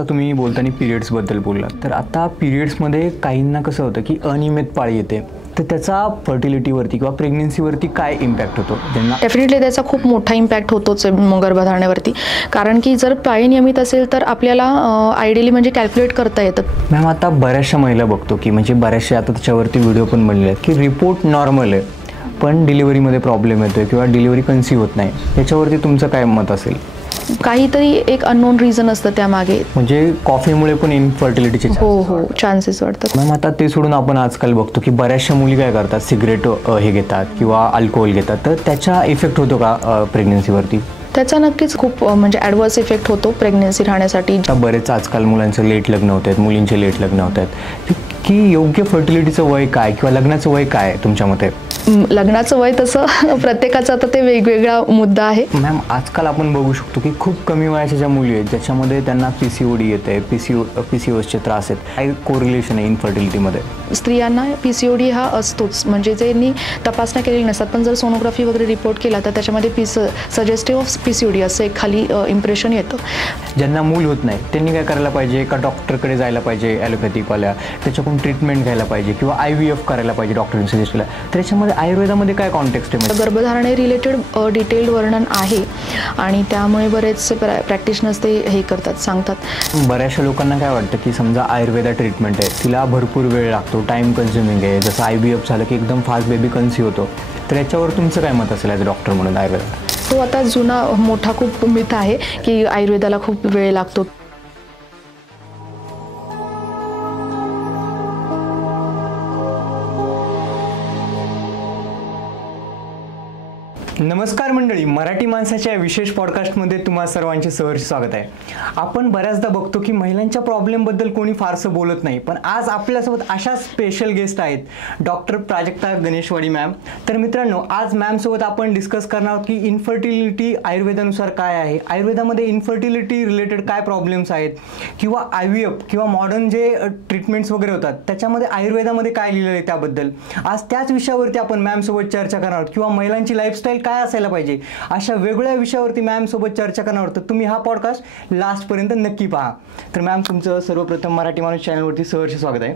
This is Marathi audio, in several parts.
आता तुम्ही बोलताना पिरियड्सबद्दल बोललात, तर आता पिरियड्समध्ये काहींना कसं होतं की अनियमित पाळी येते, तर त्याचा फर्टिलिटीवरती किंवा प्रेग्नन्सीवरती काय इम्पॅक्ट होतो त्यांना? डेफिनेटली त्याचा खूप मोठा इम्पॅक्ट होतोच गर्भधारणेवरती, कारण की जर पाळी नियमित असेल तर आपल्याला आयडियली म्हणजे कॅल्क्युलेट करता येतं. मॅम, आता बऱ्याचशा महिला बघतो की म्हणजे बऱ्याचशा आता त्याच्यावरती व्हिडिओ पण बनले आहेत की रिपोर्ट नॉर्मल आहे पण डिलिव्हरीमध्ये प्रॉब्लेम येतोय किंवा डिलिव्हरी कन्सीव्ह होत नाही, त्याच्यावरती तुमचं काय मत असेल? काहीतरी एक अननोन रिझन असतं त्यामागे, म्हणजे कॉफीमुळे पण इनफर्टिलिटीचे हो चान्सेस वाढतात. मॅम, आता ते सोडून आपण आजकाल बघतो की बऱ्याचशा मुली काय करतात, सिगरेट हे घेतात किंवा अल्कोहोल घेतात, तर त्याचा इफेक्ट होतो का प्रेग्नन्सीवरती? त्याचा नक्कीच खूप म्हणजे ॲडव्हर्स इफेक्ट होतो प्रेग्नन्सी राहण्यासाठी. बरेच आजकाल मुलांचं लेट लग्न होत आहेत, मुलींचे लेट लग्न होत आहेत, की योग्य फर्टिलिटीचं वय काय किंवा लग्नाचं वय काय तुमच्या मते? लग्नाचं वय तसं प्रत्येकाचा आता ते वेगवेगळा मुद्दा आहे. मॅम, आजकाल आपण बघू शकतो की खूप कमी वयाच्या ज्या मुली आहेत ज्याच्यामध्ये त्यांना PCOD येते, PCOSचे त्रास आहेत, काय कोरिलेशन आहे इनफर्टिलिटीमध्ये? स्त्रियांना PCOD हा असतोच, म्हणजे ज्यांनी तपासण्या केलेली नसतात पण जर सोनोग्राफी वगैरे रिपोर्ट केला तर त्याच्यामध्ये सजेस्टिव्ह ऑफ PCOD असं एक खाली इम्प्रेशन येतं. ज्यांना मूल होत नाही त्यांनी काय करायला पाहिजे? एका डॉक्टरकडे जायला पाहिजे ॲलोपॅथिकवाल्या, त्याच्याकडून ट्रीटमेंट घ्यायला पाहिजे किंवा IVF करायला पाहिजे डॉक्टरांनी सजेस्ट केलं. त्याच्यामध्ये आयुर्वेदामध्ये काय कॉन्टेक्स्ट आहे? गर्भधारणे रिलेटेड डिटेल्ड वर्णन आहे आणि त्यामुळे बरेचसे प्रॅक्टिशनर्स ते हे करतात, सांगतात. बऱ्याचशा लोकांना काय वाटतं की समजा आयुर्वेदा ट्रीटमेंट आहे, तिला भरपूर वेळ लागतो, टाईम कन्झ्युमिंग आहे, जसं IVF झालं की एकदम फास्ट बेबी कन्सीव्ह होतो, तर याच्यावर तुमचं काय मत असेल ॲज अ डॉक्टर म्हणून? आयुर्वेदा तो आता जुना मोठा खूप मिथ आहे की आयुर्वेदाला खूप वेळ लागतो. नमस्कार मंडळी, मराठी माणसाच्या विशेष पॉडकास्टमध्ये तुम्हा सर्वांचे सहर्ष स्वागत आहे. आपण बऱ्याचदा बघतो की महिलांच्या प्रॉब्लेमबद्दल कोणी फारसं बोलत नाही, पण आज आपल्यासोबत अशा स्पेशल गेस्ट आहेत डॉक्टर प्राजक्ता गणेशवाडी मॅम. तर मित्रांनो, आज मॅमसोबत आपण डिस्कस करणार आहोत की इनफर्टिलिटी आयुर्वेदानुसार काय आहे, आयुर्वेदामध्ये इनफर्टिलिटी रिलेटेड काय प्रॉब्लेम्स आहेत, किंवा IVF किंवा मॉडर्न जे ट्रीटमेंट्स वगैरे होतात त्याच्यामध्ये आयुर्वेदामध्ये काय लिहिलेलं आहे त्याबद्दल आज त्याच विषयावरती आपण मॅमसोबत चर्चा करणार आहोत. किंवा महिलांची लाईफस्टाईल काय असायला पाहिजे, अशा वेगळ्या विषयावरती मॅम सोबत चर्चा करणार आहोत. तुम्ही हा पॉडकास्ट लास्टपर्यंत नक्की पहा. तर मॅम, तुमचं सर्वप्रथम मराठी माणूस चॅनलवरती सहर्ष स्वागत आहे.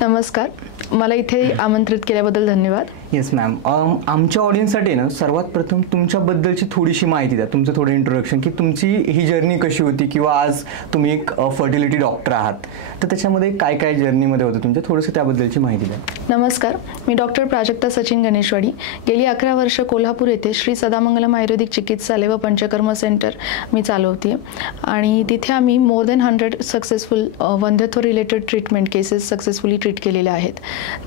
नमस्कार, मला इथे आमंत्रित केल्याबद्दल धन्यवाद. येस मॅम, आमच्या ऑडियन्ससाठी ना सर्वात प्रथम तुमच्याबद्दलची थोडीशी माहिती द्या, तुमचं थोडं इंट्रोडक्शन, की तुमची ही जर्नी कशी होती किंवा आज तुम्ही एक फर्टिलिटी डॉक्टर आहात, तर त्याच्यामध्ये काय काय जर्नीमध्ये होतं तुमच्या, थोडंसं त्याबद्दलची माहिती द्या. नमस्कार, मी डॉक्टर प्राजक्ता सचिन गणेशवाडी. गेली 11 वर्ष कोल्हापूर येथे श्री सदामंगलम आयुर्वेदिक चिकित्सालय व पंचकर्म सेंटर मी चालवते आणि तिथे आम्ही मोर दॅन 100 सक्सेसफुल वंध्यत्व related treatment cases successfully treat केलेल्या आहेत.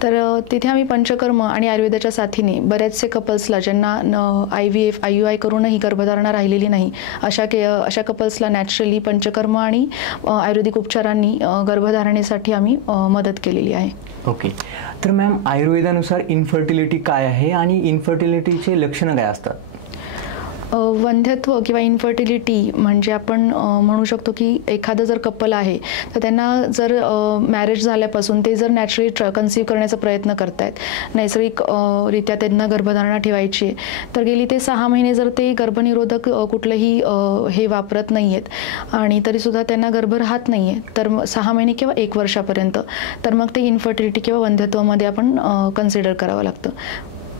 तर तिथे आम्ही पंचकर्म आणि आयुर्वेदाच्या साथीने बरेचसे कपल्सला ज्यांना IVF IUI करूनही गर्भधारणा राहिलेली नाही अशा कपल्सला नॅचरली पंचकर्म आणि आयुर्वेदिक उपचारांनी गर्भधारणेसाठी आम्ही मदत केलेली आहे. ओके, तर मॅम, आयुर्वेदानुसार इनफर्टिलिटी काय आहे आणि इनफर्टिलिटीचे लक्षणं काय असतात? वंध्यत्व किंवा इनफर्टिलिटी म्हणजे आपण म्हणू शकतो की एखादं जर कपल आहे तर त्यांना जर मॅरेज झाल्यापासून ते जर नॅचरली कन्सीव्ह करण्याचा प्रयत्न करतायत, नैसर्गिकरित्या त्यांना गर्भधारणा ठेवायची आहे, तर गेली ते 6 महिने जर ते गर्भनिरोधक कुठलंही हे वापरत नाही आहेत आणि तरीसुद्धा त्यांना गर्भ राहत नाही आहे, तर 6 महिने किंवा 1 वर्षापर्यंत, तर मग ते इनफर्टिलिटी किंवा वंध्यत्वामध्ये आपण कन्सिडर करावं लागतं.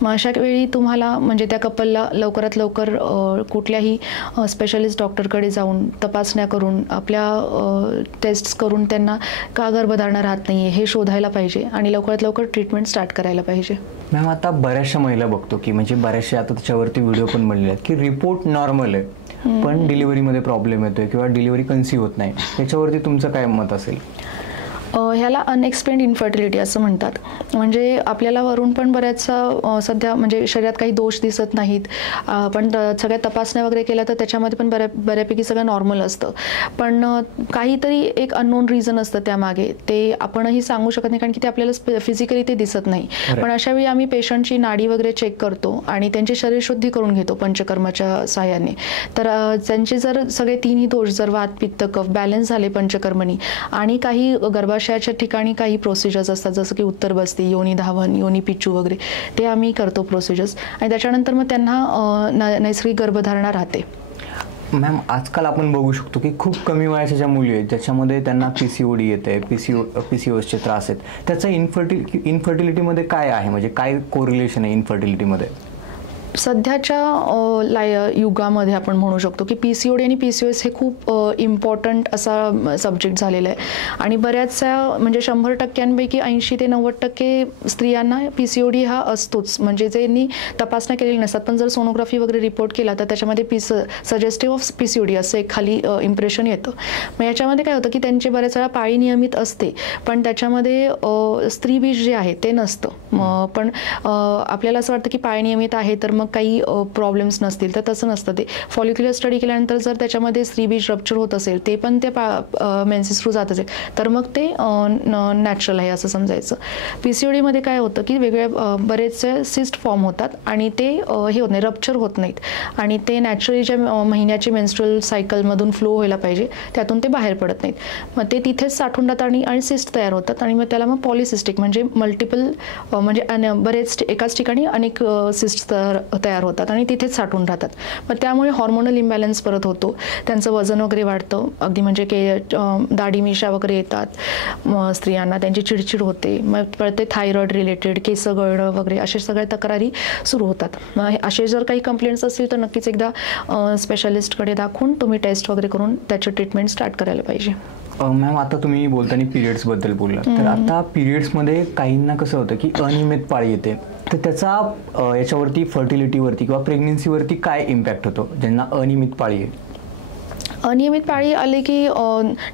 मग अशा वेळी तुम्हाला म्हणजे त्या कपलला लवकरात लवकर कुठल्याही स्पेशलिस्ट डॉक्टरकडे जाऊन तपासण्या करून आपल्या टेस्ट्स करून त्यांना का गर्भधारणा राहत नाही आहे हे शोधायला पाहिजे आणि लवकरात लवकर ट्रीटमेंट स्टार्ट करायला पाहिजे. मॅम, आता बऱ्याचशा महिला बघतो की म्हणजे बऱ्याचशा आता त्याच्यावरती व्हिडिओ पण बनले आहेत की रिपोर्ट नॉर्मल आहे पण डिलिव्हरीमध्ये प्रॉब्लेम येतोय किंवा डिलिव्हरी कन्सीव्ह होत नाही, त्याच्यावरती तुमचं काय मत असेल? ह्याला अनएक्सप्लेन्ड इन्फर्टिलिटी असं म्हणतात. म्हणजे आपल्याला वरून पण बऱ्याचसा सध्या म्हणजे शरीरात काही दोष दिसत नाहीत, पण सगळ्या तपासण्या वगैरे केल्या तर त्याच्यामध्ये पण बऱ्यापैकी सगळं नॉर्मल असतं, पण काहीतरी एक अननोन रिझन असतं त्यामागे, ते आपणही सांगू शकत नाही कारण की ते आपल्याला फिजिकली ते दिसत नाही. पण अशावेळी आम्ही पेशंटची नाडी वगैरे चेक करतो आणि त्यांची शरीरशुद्धी करून घेतो पंचकर्माच्या सहाय्याने. तर त्यांचे जर सगळे 3ही दोष जर वात पित्त कफ बॅलन्स झाले पंचकर्मनी आणि काही गर्भाशयाच्या ठिकाणी काही प्रोसिजर्स असतात जसं की उत्तर बस्ती, योनी धावन, योनी पिचू वगैरे, ते आम्ही करतो प्रोसिजर्स आणि त्याच्यानंतर मग त्यांना नैसर्गिक गर्भधारणा राहते. मॅम, आजकाल आपण बघू शकतो की खूप कमी वयाच्या ज्या मुली आहेत ज्याच्यामध्ये त्यांना PCOD येते, PCOSचे त्रास आहेत, त्याचा इन्फर्टिलिटीमध्ये काय आहे, म्हणजे काय कोरिलेशन आहे इन्फर्टिलिटीमध्ये? सध्याच्या युगामध्ये आपण म्हणू शकतो की PCOD आणि PCOS हे खूप इम्पॉर्टंट असा सब्जेक्ट झालेला आहे आणि बऱ्याचशा म्हणजे 100%पैकी 80 ते 90% स्त्रियांना PCOD हा असतोच, म्हणजे ज्यांनी तपासण्या केलेल्या नसतात, पण जर सोनोग्राफी वगैरे रिपोर्ट केला तर त्याच्यामध्ये सजेस्टिव्ह ऑफ PCOD असं एक खाली इम्प्रेशन येतं. मग याच्यामध्ये काय होतं की त्यांची बऱ्याच वेळा पाळी नियमित असते पण त्याच्यामध्ये स्त्रीबीज जे आहे ते नसतं. पण आपल्याला असं वाटतं की पाळी नियमित आहे तर मग काही प्रॉब्लेम्स नसतील, तर तसं नसतं. ते फॉलिक्युलर स्टडी केल्यानंतर जर त्याच्यामध्ये स्त्रीबीज रप्चर होत असेल, ते पण त्या मेन्सेस थ्रू जात असेल तर मग ते नॅचरल आहे असं समजायचं. PCOD मध्ये काय होतं की वेगवेगळ्या बरेचसे सिस्ट फॉर्म होतात आणि ते हे होत नाही, रप्चर होत नाहीत आणि ते नॅचरली ज्या महिन्याची मेन्स्ट्रुअल सायकलमधून फ्लो व्हायला पाहिजे त्यातून ते बाहेर पडत नाहीत. मग ते तिथेच साठून राहतात आणि सिस्ट तयार होतात आणि मग त्याला मग पॉलिसिस्टिक म्हणजे मल्टिपल म्हणजे बरेच एकाच ठिकाणी अनेक सिस्ट तयार होतात आणि तिथेच साठून राहतात. मग त्यामुळे हॉर्मोनल इम्बॅलन्स परत होतो, त्यांचं वजन वगैरे वाढतं, अगदी म्हणजे दाढी मिशा वगैरे येतात स्त्रियांना, त्यांची चिडचिड होते, मग परत ते थायरॉइड रिलेटेड, केस गळणं वगैरे अशा सगळ्या तक्रारी सुरू होतात. मग असे जर काही कंप्लेंट्स असतील तर नक्कीच एकदा स्पेशालिस्टकडे दाखवून तुम्ही टेस्ट वगैरे करून त्याची ट्रीटमेंट स्टार्ट करायला पाहिजे. मॅम, आता तुम्ही बोलताना पिरियड्सबद्दल बोलला, तर आता पिरियड्समध्ये काहींना कसं होतं की अनियमित पाळी येते, तर त्याचा याच्यावरती फर्टिलिटीवरती किंवा प्रेग्नन्सीवरती काय इम्पॅक्ट होतो ज्यांना अनियमित पाळी आहे? अनियमित पाळी आली की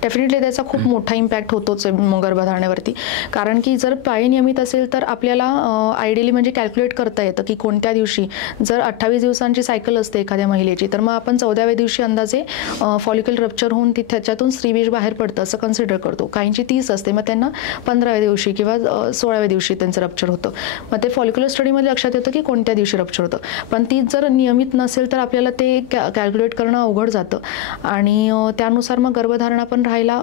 डेफिनेटली त्याचा खूप मोठा इम्पॅक्ट होतोच गर्भधारणेवरती, कारण की जर पाळी नियमित असेल तर आपल्याला आयडियली म्हणजे कॅल्क्युलेट करता येतं की कोणत्या दिवशी, जर 28 दिवसांची सायकल असते एखाद्या महिलेची तर मग आपण 14व्या दिवशी अंदाजे फॉलिकल रप्चर होऊन त्याच्यातून स्त्रीबीज बाहेर पडतं असं कन्सिडर करतो. काहींची 30 असते, मग त्यांना 15व्या दिवशी किंवा 16व्या दिवशी त्यांचं रप्चर होतं. मग ते फॉलिक्युलर स्टडीमध्ये लक्षात येतं की कोणत्या दिवशी रप्चर होतं, पण ती जर नियमित नसेल तर आपल्याला ते कॅल्क्युलेट करणं अवघड जातं आणि त्यानुसार मग गर्भधारणा पण राहायला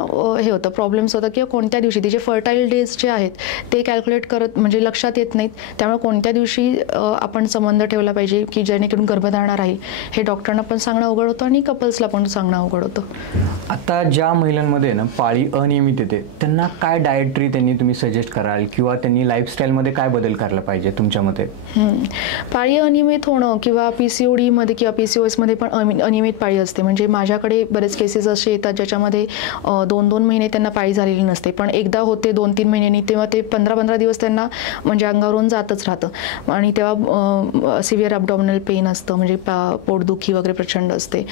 हे होतं, प्रॉब्लेम्स होतं किंवा कोणत्या दिवशी तिचे फर्टाईल डेज जे आहेत ते कॅल्क्युलेट करत म्हणजे लक्षात येत नाहीत. त्यामुळे कोणत्या दिवशी आपण संबंध ठेवला पाहिजे की जेणेकरून गर्भधारणा राहील हे डॉक्टरांना पण सांगणं अवघड होतं आणि कपल्सला पण सांगणं अवघड होतं. आता ज्या महिलांमध्ये ना पाळी अनियमित येते त्यांना काय डाएटरी तुम्ही सजेस्ट कराल किंवा त्यांनी लाईफस्टाईलमध्ये काय बदल करायला पाहिजे तुमच्या मते? पाळी अनियमित होणं किंवा PCOD मध्ये किंवा PCOS मध्ये पण अनियमित पाळी असते, म्हणजे माझ्याकडे बरेच केसेस असे येतात ज्याच्यामध्ये 2-2 महिने त्यांना पाळी झालेली नसते, पण एकदा होते 2-3 महिन्यांनी, तेव्हा ते 15-15 दिवस त्यांना म्हणजे अंगावरून जातच राहतं आणि तेव्हा सिव्हिअर अबडॉमिनल पेन असतं, म्हणजे पोटदुखी वगैरे प्रचंड असते.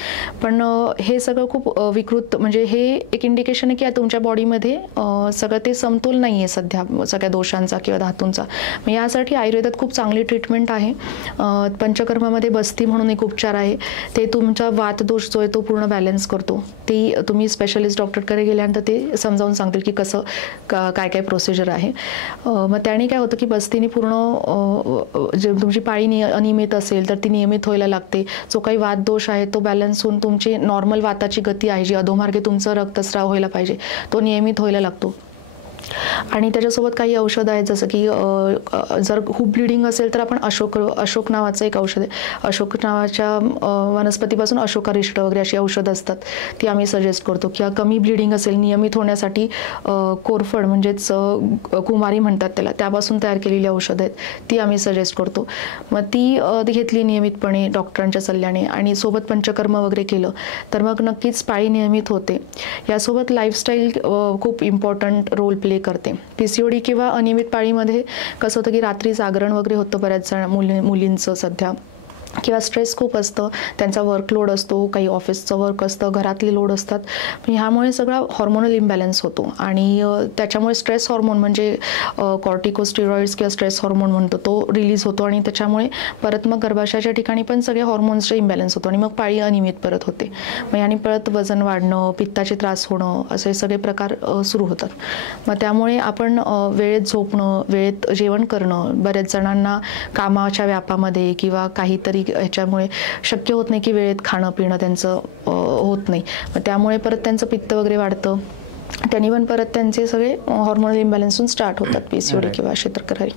पण हे सगळं खूप विकृत, म्हणजे हे एक इंडिकेशन आहे की तुमच्या बॉडीमध्ये सगळं ते समतोल नाही आहे सध्या सगळ्या दोषांचा किंवा धातूंचा. मग यासाठी आयुर्वेदात खूप चांगली ट्रीटमेंट आहे. पंचकर्मामध्ये बस्ती म्हणून एक उपचार आहे, ते तुमचा वातदोष जो आहे तो पूर्ण बॅलन्स करतो. ती तुम्ही स्पेशलिस्ट डॉक्टरकडे गेल्यानंतर ते समजावून सांगतील की कसं काय काय प्रोसिजर आहे. मग त्याने काय होतं की बस्तीने पूर्ण जे तुमची पाळी अनियमित असेल तर ती नियमित व्हायला लागते. जो काही वातदोष आहे तो बॅलन्स होऊन तुमची नॉर्मल वाताची गती आहे, जी अधोमार्गे तुमचं रक्तस्राव व्हायला पाहिजे तो नियमित व्हायला लागतो. आणि त्याच्यासोबत काही औषधं आहेत, जसं की जर खूप ब्लिडिंग असेल तर आपण अशोक नावाचं एक औषध आहे, अशोक नावाच्या वनस्पतीपासून अशोकारिष्ट वगैरे अशी औषधं असतात ती आम्ही सजेस्ट करतो. किंवा कमी ब्लिडिंग असेल नियमित होण्यासाठी कोरफड म्हणजेच कुमारी म्हणतात त्याला, त्यापासून तयार केलेली औषधं आहेत ती आम्ही सजेस्ट करतो. मग ती घेतली नियमितपणे डॉक्टरांच्या सल्ल्याने आणि सोबत पंचकर्म वगैरे केलं तर मग नक्कीच पाळी नियमित होते. यासोबत लाईफस्टाईल खूप इम्पॉर्टंट रोल प्ले करते. PCOD किंवा अनियमित पाळीमध्ये कसं होतं की रात्री जागरण वगैरे होतं बऱ्याच मुलींचं सध्या, किंवा स्ट्रेस खूप असतं, त्यांचा वर्कलोड असतो, काही ऑफिसचं वर्क असतं, घरातले लोड असतात. ह्यामुळे सगळा हॉर्मोनल इम्बॅलन्स होतो आणि त्याच्यामुळे स्ट्रेस हॉर्मोन म्हणजे कॉर्टिकोस्टेरॉइड्स किंवा स्ट्रेस हॉर्मोन म्हणतो तो रिलीज होतो आणि त्याच्यामुळे परत मग गर्भाशयाच्या ठिकाणी पण सगळे हॉर्मोन्सचे इम्बॅलन्स होतो आणि मग पाळी अनियमित परत होते. मग याने परत वजन वाढणं, पित्ताचे त्रास होणं असे सगळे प्रकार सुरू होतात. मग त्यामुळे आपण वेळेत झोपणं, वेळेत जेवण करणं, बऱ्याच जणांना कामाच्या व्यापामध्ये किंवा काहीतरी ह्याच्यामुळे शक्य होत नाही की वेळेत खाणं पिणं त्यांचं होत नाही. मग त्यामुळे परत त्यांचं पित्त वगैरे वाढतं, त्यांनी पण परत त्यांचे सगळे हॉर्मोनल इम्बॅलन्सून स्टार्ट होतात PCOD किंवा अशी तक्रारी.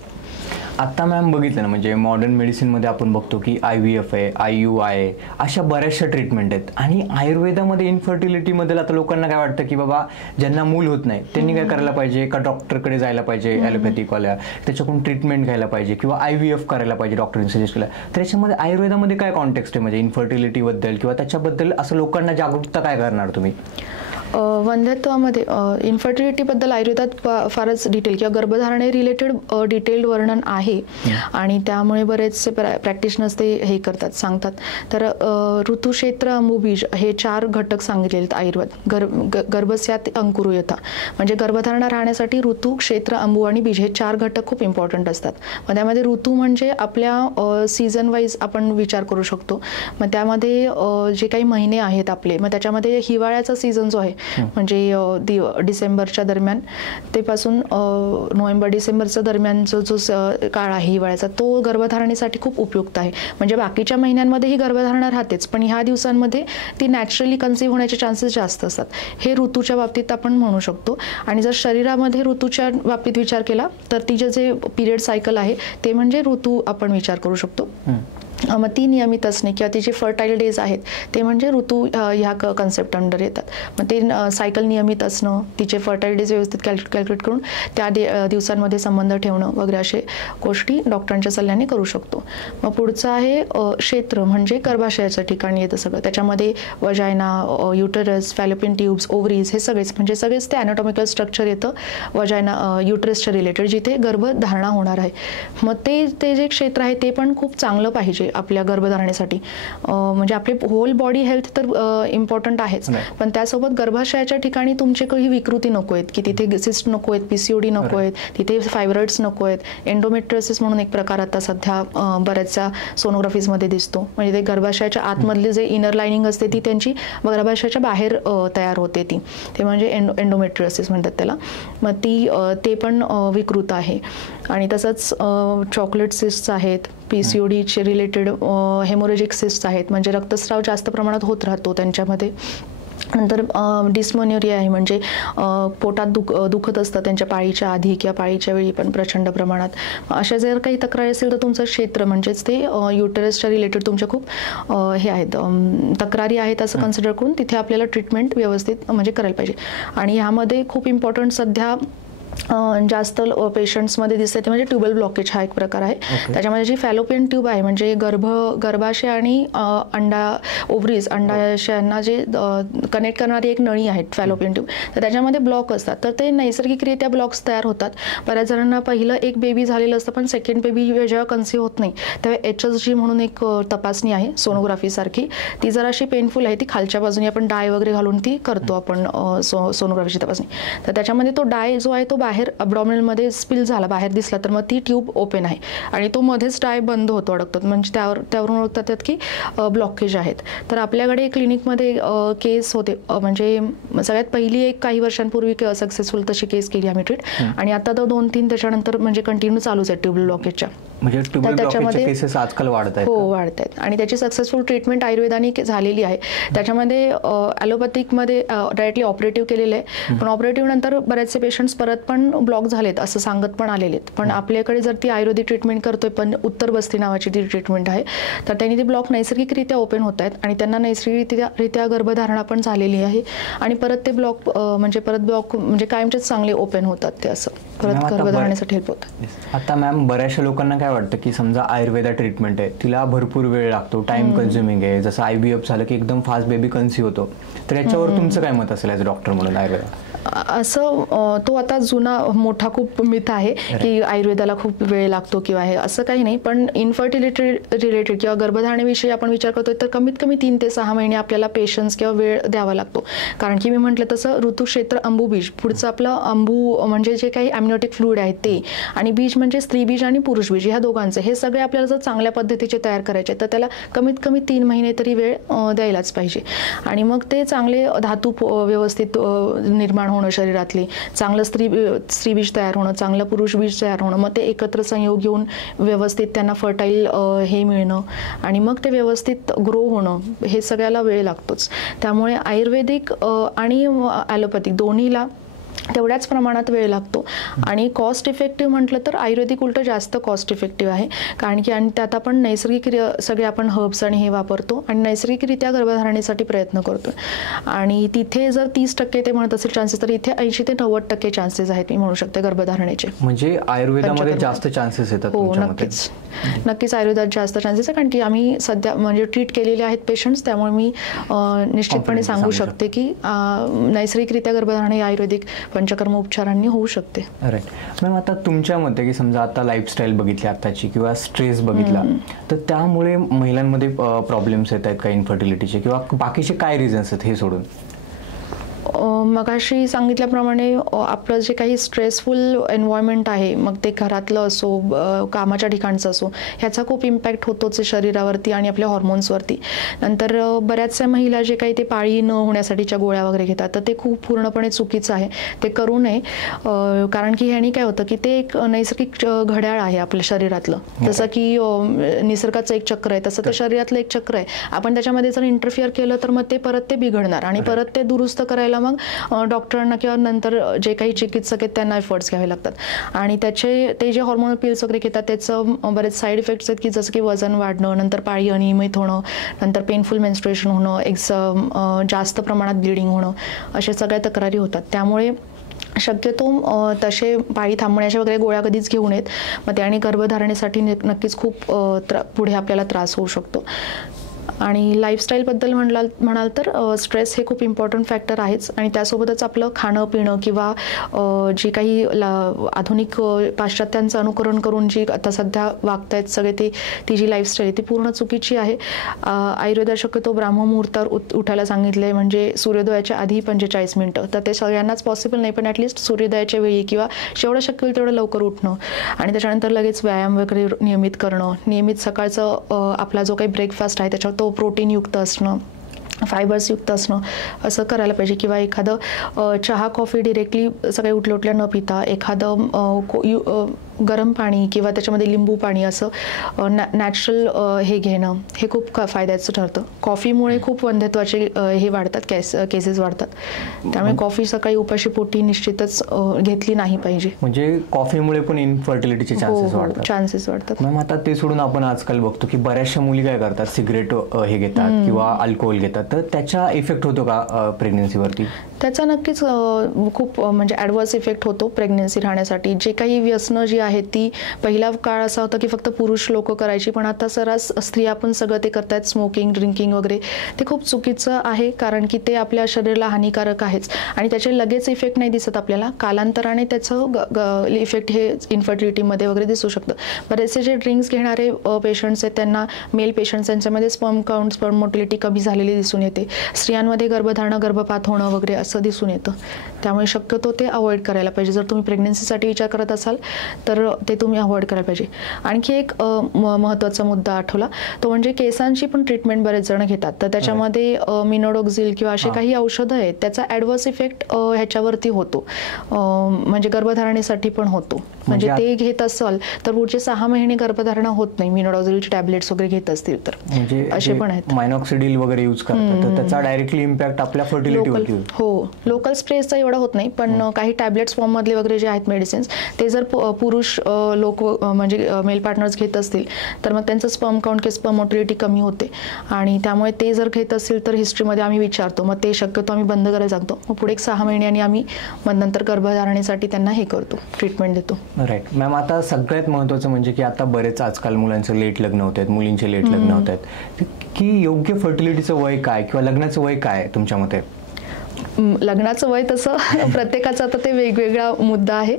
आता मॅम बघितलं ना, म्हणजे मॉडर्न मेडिसिनमध्ये आपण बघतो की IVF आहे, IUI आहे, अशा बऱ्याचशा ट्रीटमेंट आहेत. आणि आयुर्वेदामध्ये इन्फर्टिलिटीमध्ये आता लोकांना काय वाटतं की बाबा ज्यांना मूल होत नाही त्यांनी काय करायला पाहिजे, का डॉक्टरकडे जायला पाहिजे ॲलोपॅथिकवाल्या, त्याच्याकडून ट्रीटमेंट घ्यायला पाहिजे किंवा IVF करायला पाहिजे डॉक्टरने सजेस्ट केलं. त्याच्यामध्ये आयुर्वेदामध्ये काय कॉन्टेक्स्ट आहे, म्हणजे इन्फर्टिलिटीबद्दल किंवा त्याच्याबद्दल असं लोकांना जागरूकता काय करणार तुम्ही? वंध्यत्वामध्ये इन्फर्टिलिटीबद्दल आयुर्वेदात फारच डिटेल किंवा गर्भधारणे रिलेटेड डिटेल्ड वर्णन आहे आणि त्यामुळे बरेचसे प्रॅक्टिशनर्स ते हे करतात, सांगतात. तर ऋतू, क्षेत्र, अंबुबीज हे 4 घटक सांगितलेले आहेत आयुर्वेद. गर्भस्यात अंकुरयता म्हणजे गर्भधारणा राहण्यासाठी ऋतू, क्षेत्र, अंबू आणि बीज हे 4 घटक खूप इम्पॉर्टंट असतात. मग त्यामध्ये ऋतू म्हणजे आपल्या सीझन वाईज आपण विचार करू शकतो. मग त्यामध्ये जे काही महिने आहेत आपले, मग त्याच्यामध्ये हिवाळ्याचा सीझन जो आहे म्हणजे डिसेंबरच्या दरम्यान ते पासून नोव्हेंबर-डिसेंबरच्या दरम्यानचा जो काळ आहे हिवाळ्याचा, तो गर्भधारणेसाठी खूप उपयुक्त आहे. म्हणजे बाकीच्या महिन्यांमध्ये ही गर्भधारणा राहतेच, पण ह्या दिवसांमध्ये ती नॅचरली कन्सीव्ह होण्याचे चान्सेस जास्त असतात. हे ऋतूच्या बाबतीत आपण म्हणू शकतो. आणि जर शरीरामध्ये ऋतूच्या बाबतीत विचार केला तर तिचे जे पिरियड सायकल आहे ते म्हणजे ऋतू आपण विचार करू शकतो. मग ती नियमित असणे किंवा तिचे फर्टाईल डेज आहेत ते म्हणजे ऋतू ह्या कन्सेप्ट अंडर येतात. मग ते सायकल नियमित असणं, तिचे फर्टाईल डेज व्यवस्थित कॅल्क्युलेट करून त्या दिवसांमध्ये संबंध ठेवणं वगैरे असे गोष्टी डॉक्टरांच्या सल्ल्याने करू शकतो. मग पुढचं आहे क्षेत्र, म्हणजे गर्भाशयाच्या ठिकाणी येतं सगळं. त्याच्यामध्ये वजायना, युटरस, फॅलोपियन ट्यूब्स, ओव्हरीज हे सगळेच ते अॅनाटॉमिकल स्ट्रक्चर येतं वजायना युटरसच्या रिलेटेड, जिथे गर्भधारणा होणार आहे. मग ते जे क्षेत्र आहे ते पण खूप चांगलं पाहिजे आपल्या गर्भधारणेसाठी. म्हणजे आपले होल बॉडी हेल्थ तर इम्पॉर्टंट आहेच, पण त्यासोबत गर्भाशयाच्या ठिकाणी तुमची काही विकृती नको आहेत, की तिथे सिस्ट नको आहेत, PCOD नको आहेत, तिथे फायब्रॉइड्स नको आहेत. एंडोमेट्रियोसिस म्हणून एक प्रकार आता सध्या बऱ्याचशा सोनोग्राफीजमध्ये दिसतो. म्हणजे ते गर्भाशयाच्या आतमधले जे इनर लाइनिंग असते ती त्यांची गर्भाशयाच्या बाहेर तयार होते, ते म्हणजे एंडोमेट्रियोसिस म्हणतात त्याला. मग ते पण विकृत आहे. आणि तसंच चॉकलेट सिस्ट्स आहेत, PCODचे रिलेटेड हेमोरेजिक सिस्ट्स आहेत, म्हणजे रक्तस्राव जास्त प्रमाणात होत राहतो त्यांच्यामध्ये. नंतर डिस्मोन्युरिया आहे, म्हणजे पोटात दुखत असतं त्यांच्या पाळीच्या आधी किंवा पाळीच्या वेळी पण प्रचंड प्रमाणात. अशा जर काही तक्रारी असेल तर तुमचं क्षेत्र म्हणजेच ते युटरसच्या रिलेटेड तुमच्या खूप हे आहेत, तक्रारी आहेत असं कन्सिडर करून तिथे आपल्याला ट्रीटमेंट व्यवस्थित म्हणजे करायला पाहिजे. आणि ह्यामध्ये खूप इम्पॉर्टंट सध्या जास्त पेशंट्समध्ये दिसते ते म्हणजे ट्यूबल ब्लॉकेज हा एक प्रकार आहे. त्याच्यामध्ये जी फॅलोपियन ट्यूब आहे म्हणजे गर्भाशय आणि ओव्हरीज अंडाशयांना जे कनेक्ट करणारी एक नळी आहे फॅलोपियन ट्यूब, तर त्याच्यामध्ये ब्लॉक असतात. तर ते नैसर्गिकरित्या ब्लॉक्स तयार होतात. बऱ्याच जणांना पहिलं एक बेबी झालेलं असतं, पण सेकंड बेबी जेव्हा कन्सीव्ह होत नाही तेव्हा HSG म्हणून एक तपासणी आहे सोनोग्राफी सारखी, ती जराशी पेनफुल आहे. ती खालच्या बाजूने आपण डाय वगैरे घालून ती करतो आपण सोनोग्राफीची तपासणी. तर त्याच्यामध्ये तो डाय जो आहे तो बाहेर अब्डॉमिनलमध्ये स्पिल झाला, बाहेर दिसला, तर मग ती ट्यूब ओपन आहे आणि तो मध्येच डाय बंद होतो, अडकतो. म्हणजे त्यावरून ओळखतात की ब्लॉकेज आहेत. तर आपल्याकडे क्लिनिकमध्ये केस होते, म्हणजे सगळ्यात पहिली एक काही वर्षांपूर्वी सक्सेसफुल तशी केस केली आम्ही ट्रीट, आणि आता तर 2-3 त्याच्यानंतर म्हणजे कंटिन्यू चालूच आहे ट्यूब ब्लॉकेजच्या. म्हणजे त्याच्यामध्ये केसेस आजकाल वाढत आहेत. हो, वाढत आहेत आणि त्याची सक्सेसफुल ट्रीटमेंट आयुर्वेदाने झालेली आहे. त्याच्यामध्ये ॲलोपॅथिकमध्ये डायरेक्टली ऑपरेटिव्ह केलेलं आहे, पण ऑपरेटिव्ह नंतर बरेचसे पेशंट्स परत पण ब्लॉक झालेत असं सांगत पण आलेले आहेत. पण आपल्याकडे जर ती आयुर्वेदिक ट्रीटमेंट करतोय, पण उत्तर बस्ती नावाची ती ट्रीटमेंट आहे, तर त्यांनी ते ब्लॉक नैसर्गिकरित्या ओपन होत आहेत आणि त्यांना नैसर्गिकरित्या गर्भधारणा पण झालेली आहे आणि परत ते ब्लॉक म्हणजे कायमचेच चांगले ओपन होतात, ते असं परत गर्भधारणेसाठी हेल्प होतं. आता मॅम बऱ्याचशा लोकांना काय वाटतं की समजा आयुर्वेदा ट्रीटमेंट आहे, तिला भरपूर वेळ लागतो, टाइम कन्झ्युमिंग आहे, जसं IVF झालं की एकदम फास्ट बेबी कन्सीव्ह होतो, तर याच्यावर तुमचं काय मत असेल ॲज डॉक्टर म्हणून आयुर्वेदा? असं तो आता जुना मोठा खूप मिथ आहे की आयुर्वेदाला खूप वेळ लागतो किंवा आहे, असं काही नाही. पण इन्फर्टिलिटी रिलेटेड किंवा गर्भधारणेविषयी आपण विचार करतोय तर कमीत कमी 3 ते 6 महिने आपल्याला पेशन्स किंवा वेळ द्यावा लागतो. कारण की मी म्हटलं तसं ऋतू, क्षेत्र, अंबू, बीज, पुढचं आपलं अंबू म्हणजे जे काही ॲम्निओटिक फ्लुइड आहे ते, आणि बीज म्हणजे स्त्री बीज आणि पुरुष बीज, ह्या दोघांचे हे सगळे आपल्याला जर चांगल्या पद्धतीचे तयार करायचे तर त्याला कमीत कमी 3 महिने तरी वेळ द्यायलाच पाहिजे. आणि मग ते चांगले धातू व्यवस्थित निर्माण होणं शरीरातली, चांगलं स्त्री बीज तयार होणं, चांगलं पुरुष बीज तयार होणं, मग ते एकत्र संयोग येऊन व्यवस्थित त्यांना फर्टाईल हे मिळणं आणि मग ते व्यवस्थित ग्रो होणं, हे सगळ्याला वेळ लागतोच. त्यामुळे आयुर्वेदिक आणि ॲलोपॅथिक दोन्हीला तेवढ्याच प्रमाणात वेळ लागतो. आणि कॉस्ट इफेक्टिव्ह म्हटलं तर आयुर्वेदिक उलट जास्त कॉस्ट इफेक्टिव्ह आहे, कारण की आणि त्यात आपण नैसर्गिक सगळे आपण हर्ब्स आणि हे वापरतो आणि नैसर्गिकरित्या गर्भधारणेसाठी प्रयत्न करतो. आणि तिथे जर 30% ते म्हणत असेल चान्सेस, तर इथे 80 ते 90% चान्सेस आहेत मी म्हणू शकते गर्भधारणेचे. म्हणजे आयुर्वेदामध्ये जास्त चान्सेस येतात? हो, नक्कीच आयुर्वेदात जास्त चान्सेस आहे, कारण की आम्ही सध्या म्हणजे ट्रीट केलेले आहेत पेशंट्स, त्यामुळे मी निश्चितपणे सांगू शकते की नैसर्गिकरित्या गर्भधारणे आयुर्वेदिक पंचकर्म उपचारांनी होऊ शकते. राईट मॅम, आता तुमच्या मते की समजा आता लाईफस्टाईल बघितली आताची किंवा स्ट्रेस बघितला, तर त्यामुळे महिलांमध्ये प्रॉब्लेम्स येत आहेत का इन्फर्टिलिटीचे, किंवा बाकीचे काय रिझन्स आहेत हे सोडून? मगाशी सांगितल्याप्रमाणे आपलं जे काही स्ट्रेसफुल एन्व्हायरमेंट आहे, मग ते घरातलं असो कामाच्या ठिकाणचं असो, ह्याचा खूप इम्पॅक्ट होतोच शरीरावरती आणि आपल्या हॉर्मोन्सवरती. नंतर बऱ्याचशा महिला जे काही ते पाळी न होण्यासाठीच्या गोळ्या वगैरे घेतात, तर ते खूप पूर्णपणे चुकीचं आहे, ते करू नये. कारण की ह्यानी काय होतं की ते एक नैसर्गिक घड्याळ आहे आपल्या शरीरातलं, जसं की निसर्गाचं एक चक्र आहे, तसं ते शरीरातलं एक चक्र आहे. आपण त्याच्यामध्ये जर इंटरफिअर केलं तर मग ते परत बिघडणार आणि परत ते दुरुस्त करायला मग डॉक्टरांना किंवा नंतर जे काही चिकित्सक आहेत त्यांना एफर्ट्स घ्यावे लागतात. आणि ते जे हॉर्मोनल पिल्स वगैरे घेतात त्याचं बरेच साईड इफेक्ट्स आहेत, की जसं की वजन वाढणं, नंतर पाळी अनियमित होणं, नंतर पेनफुल मेन्स्ट्रुएशन होणं, जास्त प्रमाणात ब्लिडिंग होणं, अशा सगळ्या तक्रारी होतात. त्यामुळे शक्यतो तसे पाळी थांबण्याच्या वगैरे गोळ्या कधीच घेऊ नयेत. मग त्याने गर्भधारणेसाठी नक्कीच खूप पुढे आपल्याला त्रास होऊ शकतो. आणि लाईफस्टाईलबद्दल म्हणाल तर स्ट्रेस हे खूप इम्पॉर्टंट फॅक्टर आहेच, आणि त्यासोबतच आपलं खाणं पिणं किंवा जी काही आधुनिक पाश्चात्यांचं अनुकरण करून जी आता सध्या वागतायत सगळे ती जी लाईफस्टाईल ती पूर्ण चुकीची आहे. आयुर्वेदात शक्यतो ब्राह्ममुहूर्तावर उठायला सांगितलं आहे, म्हणजे सूर्योदयाच्या आधी 45 मिनिटं. तर ते सगळ्यांनाच पॉसिबल नाही, पण ॲटलिस्ट सूर्योदयाच्या वेळी किंवा जेवढं शक्य होईल तेवढं लवकर उठणं, आणि त्याच्यानंतर लगेच व्यायाम वगैरे नियमित करणं, नियमित सकाळचं आपला जो काही ब्रेकफास्ट आहे त्याच्यावर तो प्रोटीनयुक्त असणं, फायबर्सयुक्त असणं, असं करायला पाहिजे. किंवा एखादं चहा कॉफी डिरेक्टली सकाळी उठल्या न पिता एखादं गरम पाणी किंवा त्याच्यामध्ये लिंबू पाणी असं नॅचरल हे घेणं हे खूप फायद्याचं ठरतं. कॉफीमुळे खूप वंध्यत्वाचे हे वाढतात, केसेस वाढतात. त्यामुळे कॉफी सकाळी उपाशी पोटी निश्चितच घेतली नाही पाहिजे. म्हणजे कॉफीमुळे पण इन्फर्टिलिटीचे चान्सेस वाढतात. मॅम, आता ते सोडून आपण आजकाल बघतो की बऱ्याचशा मुली काय करतात, सिगरेट हे घेतात किंवा अल्कोहोल घेतात, तर त्याचा इफेक्ट होतो का प्रेग्नन्सीवरती? त्याचा नक्कीच खूप म्हणजे ॲडव्हर्स इफेक्ट होतो प्रेग्नन्सी राहण्यासाठी. जे काही व्यसनं जी आहेत ती पहिला काळ असा होता की फक्त पुरुष लोक करायची, पण आता सर्रास स्त्रिया पण सगळं ते करतात. स्मोकिंग, ड्रिंकिंग वगैरे ते खूप चुकीचं आहे, कारण की ते आपल्या शरीराला हानिकारक आहेच आणि त्याचे लगेच इफेक्ट नाही दिसत आपल्याला. कालांतराने त्याचं इफेक्ट हे इन्फर्टिलिटीमध्ये वगैरे दिसू शकतं. बरेचसे जे ड्रिंक्स घेणारे पेशंट्स आहेत त्यांना, मेल पेशंट्स, यांच्यामध्ये स्पर्म काउंट, स्पर्म मोटिलिटी कमी झालेली दिसून येते. स्त्रियांमध्ये गर्भधारणं, गर्भपात होणं वगैरे असं दिसून येतं. त्यामुळे शक्यतो ते अवॉइड करायला पाहिजे. जर तुम्ही प्रेग्नन्सीसाठी विचार करत असाल तर ते तुम्ही अवॉइड करायला पाहिजे. आणखी एक महत्त्वाचा मुद्दा आठवला, तो म्हणजे केसांची पण ट्रीटमेंट बरेच जण घेतात. तर त्याच्यामध्ये मिनोडॉक्झिल किंवा असे काही औषधं आहेत, त्याचा ॲडव्हर्स इफेक्ट ह्याच्यावरती होतो, म्हणजे गर्भधारणेसाठी पण होतो. म्हणजे ते घेत असाल तर पुढचे 6 महिने गर्भधारणा होत नाही, मिनोडॉक्झिलचे टॅबलेट्स वगैरे घेत असतील तर. म्हणजे असे पण आहेत. मायनॉक्सिडिल वगैरे यूज करतात, तर त्याचा डायरेक्टली इम्पॅक्ट आपल्या फर्टिलिटीवरती होतो. हो, लोकल स्प्रेचा एवढा होत नाही, पण काही टॅबलेट्स फॉर्ममधले वगैरे जे आहेत मेडिसिन्स, ते जर पुरुष लोक म्हणजे मेल पार्टनर्स घेत असतील तर मग त्यांचं स्पर्म काउंट किंवा स्पर्म मोटिलिटी कमी होते, आणि त्यामुळे ते जर घेत असतील तर हिस्ट्रीमध्ये आम्ही विचारतो, मग ते शक्यतो आम्ही बंद करायला सांगतो. मग पुढे 6 महिन्यांनी आम्ही मग नंतर गर्भधारणेसाठी त्यांना हे करतो, ट्रीटमेंट देतो. राईट मॅम, आता सगळ्यात महत्त्वाचं म्हणजे की आता बरेच आजकाल मुलांचं लेट लग्न होत आहेत, मुलींचे लेट लग्न होत आहेत, की योग्य फर्टिलिटीचं वय काय किंवा लग्नाचं वय काय तुमच्या मते? लग्नाचं वय तसं प्रत्येकाचा आता ते वेगवेगळा मुद्दा आहे,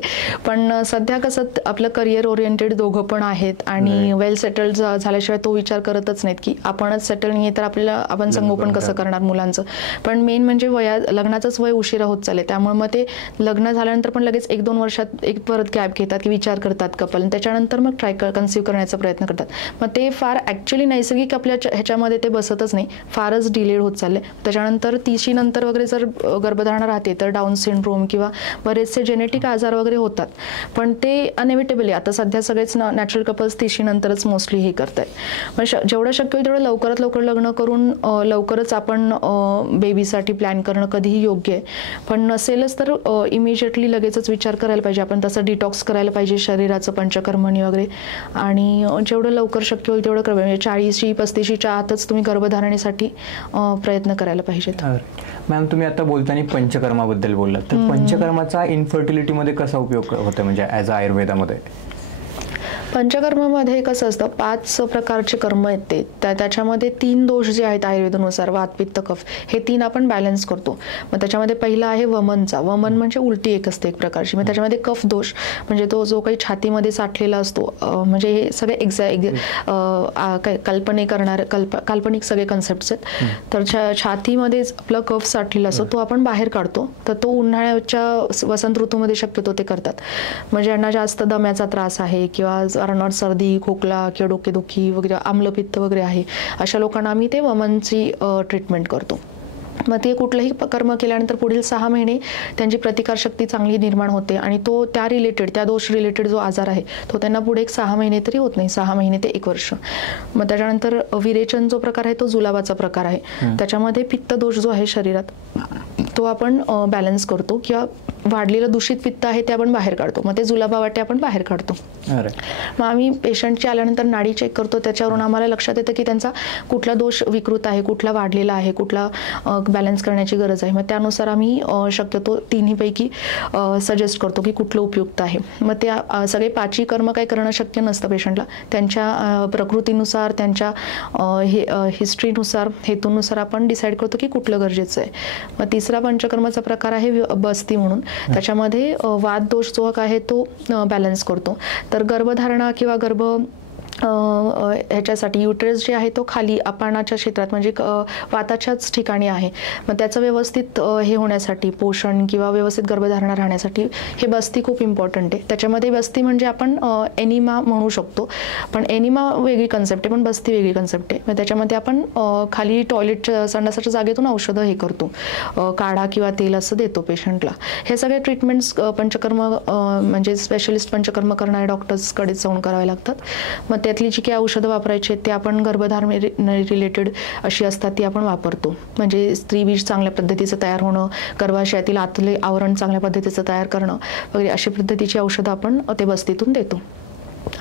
पण सध्या कसं आपलं करिअर ओरिएंटेड दोघं पण आहेत आणि वेल सेटल्ड झाल्याशिवाय तो विचार करतच नाहीत की आपणच सेटल नाही तर आपल्याला आपण संगोपन कसं करणार मुलांचं. पण मेन म्हणजे लग्नाचंच वय उशिरा होत चालले, त्यामुळे मग ते लग्न झाल्यानंतर पण लगेच 1-2 वर्षात एक परत गॅप घेतात की विचार करतात कपल, त्याच्यानंतर मग कन्सीव्ह करण्याचा प्रयत्न करतात. मग ते फार ॲक्च्युली नैसर्गिक आपल्या ह्याच्यामध्ये ते बसतच नाही, फारच डिलेड होत चालले. त्याच्यानंतर 30 नंतर वगैरे जर गर्भधारणा राहते तर डाऊन सिंड्रोम किंवा बरेचसे जेनेटिक आजार वगैरे होतात, पण ते अनएव्हिटेबली आता सध्या सगळेच नॅचरल कपल्स 30 नंतरच मोस्टली हे करतात. म्हणजे जेवढं शक्य होईल तेवढं लवकरात लवकर लग्न करून लवकरच आपण बेबीसाठी प्लॅन करणं कधीही योग्य आहे. पण नसेलच तर इमिजिएटली लगेचच विचार करायला पाहिजे. आपण तसं डिटॉक्स करायला पाहिजे शरीराचं पंचकर्मणी वगैरे, आणि जेवढं लवकर शक्य होईल तेवढं करावं. म्हणजे 40-35च्या आतच तुम्ही गर्भधारणेसाठी प्रयत्न करायला पाहिजेत. मॅम, तुम्ही आता बोलताना पंचकर्माबद्दल बोललात, तर पंचकर्माचा इन्फर्टिलिटीमध्ये कसा उपयोग होतो म्हणजे ॲज अ आयुर्वेदामध्ये? पंचकर्मामध्ये कसं असतं, 5 प्रकारचे कर्म आहेत ते. त्याच्यामध्ये 3 दोष जे आहेत आयुर्वेदानुसार, वात पित्त कफ, हे 3 आपण बॅलन्स करतो. मग त्याच्यामध्ये पहिला आहे वमनचा. वमन म्हणजे उलटी एक असते एक प्रकारची. मग त्याच्यामध्ये कफ दोष म्हणजे तो जो काही छातीमध्ये साठलेला असतो, म्हणजे हे सगळे काल्पनिक सगळे कन्सेप्ट्स आहेत. तर छातीमध्येच आपला कफ साठलेला असतो, तो आपण बाहेर काढतो. तर तो उन्हाळ्याच्या वसंत ऋतूमध्ये शक्यतो ते करतात. म्हणजे ज्यांना जास्त दम्याचा त्रास आहे किंवा वारंवार सर्दी, खोकला किंवा डोकेदुखी वगैरे, आम्लपित्त वगैरे आहे, अशा लोकांना आम्ही ते वमनची ट्रीटमेंट करतो. मग ते कुठलंही कर्म केल्यानंतर पुढील 6 महिने त्यांची प्रतिकारशक्ती चांगली निर्माण होते आणि तो त्या दोष रिलेटेड जो आजार आहे तो त्यांना पुढे 6 महिने तरी होत नाही, 6 महिने ते 1 वर्ष. मग त्याच्यानंतर विरेचन जो प्रकार आहे तो जुलाबाचा प्रकार आहे. त्याच्यामध्ये पित्त दोष जो आहे शरीरात तो आपण बॅलन्स करतो, किंवा वाढलेलं दूषित पित्त आहे ते आपण बाहेर काढतो. मग ते जुलाबावाटे आपण बाहेर काढतो. मग आम्ही पेशंटचे आल्यानंतर नाडी चेक करतो. त्याच्यावरून आम्हाला लक्षात येतं की त्यांचा कुठला दोष विकृत आहे, कुठला वाढलेला आहे, कुठला बॅलन्स करण्याची गरज आहे. मग त्यानुसार आम्ही शक्यतो 3 पैकी सजेस्ट करतो की कुठलं उपयुक्त आहे. मग त्या सगळे 5ही कर्म काही करणं शक्य नसतं पेशंटला. त्यांच्या प्रकृतीनुसार, त्यांच्या हिस्ट्रीनुसार, हेतूनुसार आपण डिसाईड करतो की कुठलं गरजेचं आहे. मग तिसरा पंचकर्माचा प्रकार आहे बस्ती म्हणून. त्याच्यामध्ये वात दोष जो आहे तो बॅलन्स करतो. तर गर्भधारणा किंवा ह्याच्यासाठी युटरस जे आहे तो खाली अपानाच्या क्षेत्रात म्हणजे वाताच्याच ठिकाणी आहे. मग त्याचं व्यवस्थित हे होण्यासाठी, पोषण किंवा व्यवस्थित गर्भधारणा राहण्यासाठी हे बस्ती खूप इम्पॉर्टंट आहे. त्याच्यामध्ये बस्ती म्हणजे आपण एनिमा म्हणू शकतो, पण एनिमा वेगळी कन्सेप्ट आहे, पण बस्ती वेगळी कन्सेप्ट आहे. मग त्याच्यामध्ये आपण खाली टॉयलेट संडासाच्या जागेतून औषधं हे करतो, काढा किंवा तेल असं देतो पेशंटला. हे सगळे ट्रीटमेंट्स पंचकर्म म्हणजे स्पेशलिस्ट पंचकर्म करणाऱ्या डॉक्टर्सकडेच जाऊन करावे लागतात. मग त्यातली जी काही औषधं वापरायची आहेत ते आपण गर्भधारणे रिलेटेड अशी असतात ती आपण वापरतो. म्हणजे स्त्रीबीज चांगल्या पद्धतीचं तयार होणं, गर्भाशयातील आतले आवरण चांगल्या पद्धतीचं तयार करणं वगैरे अशी पद्धतीची औषधं आपण ते बस्तीतून देतो.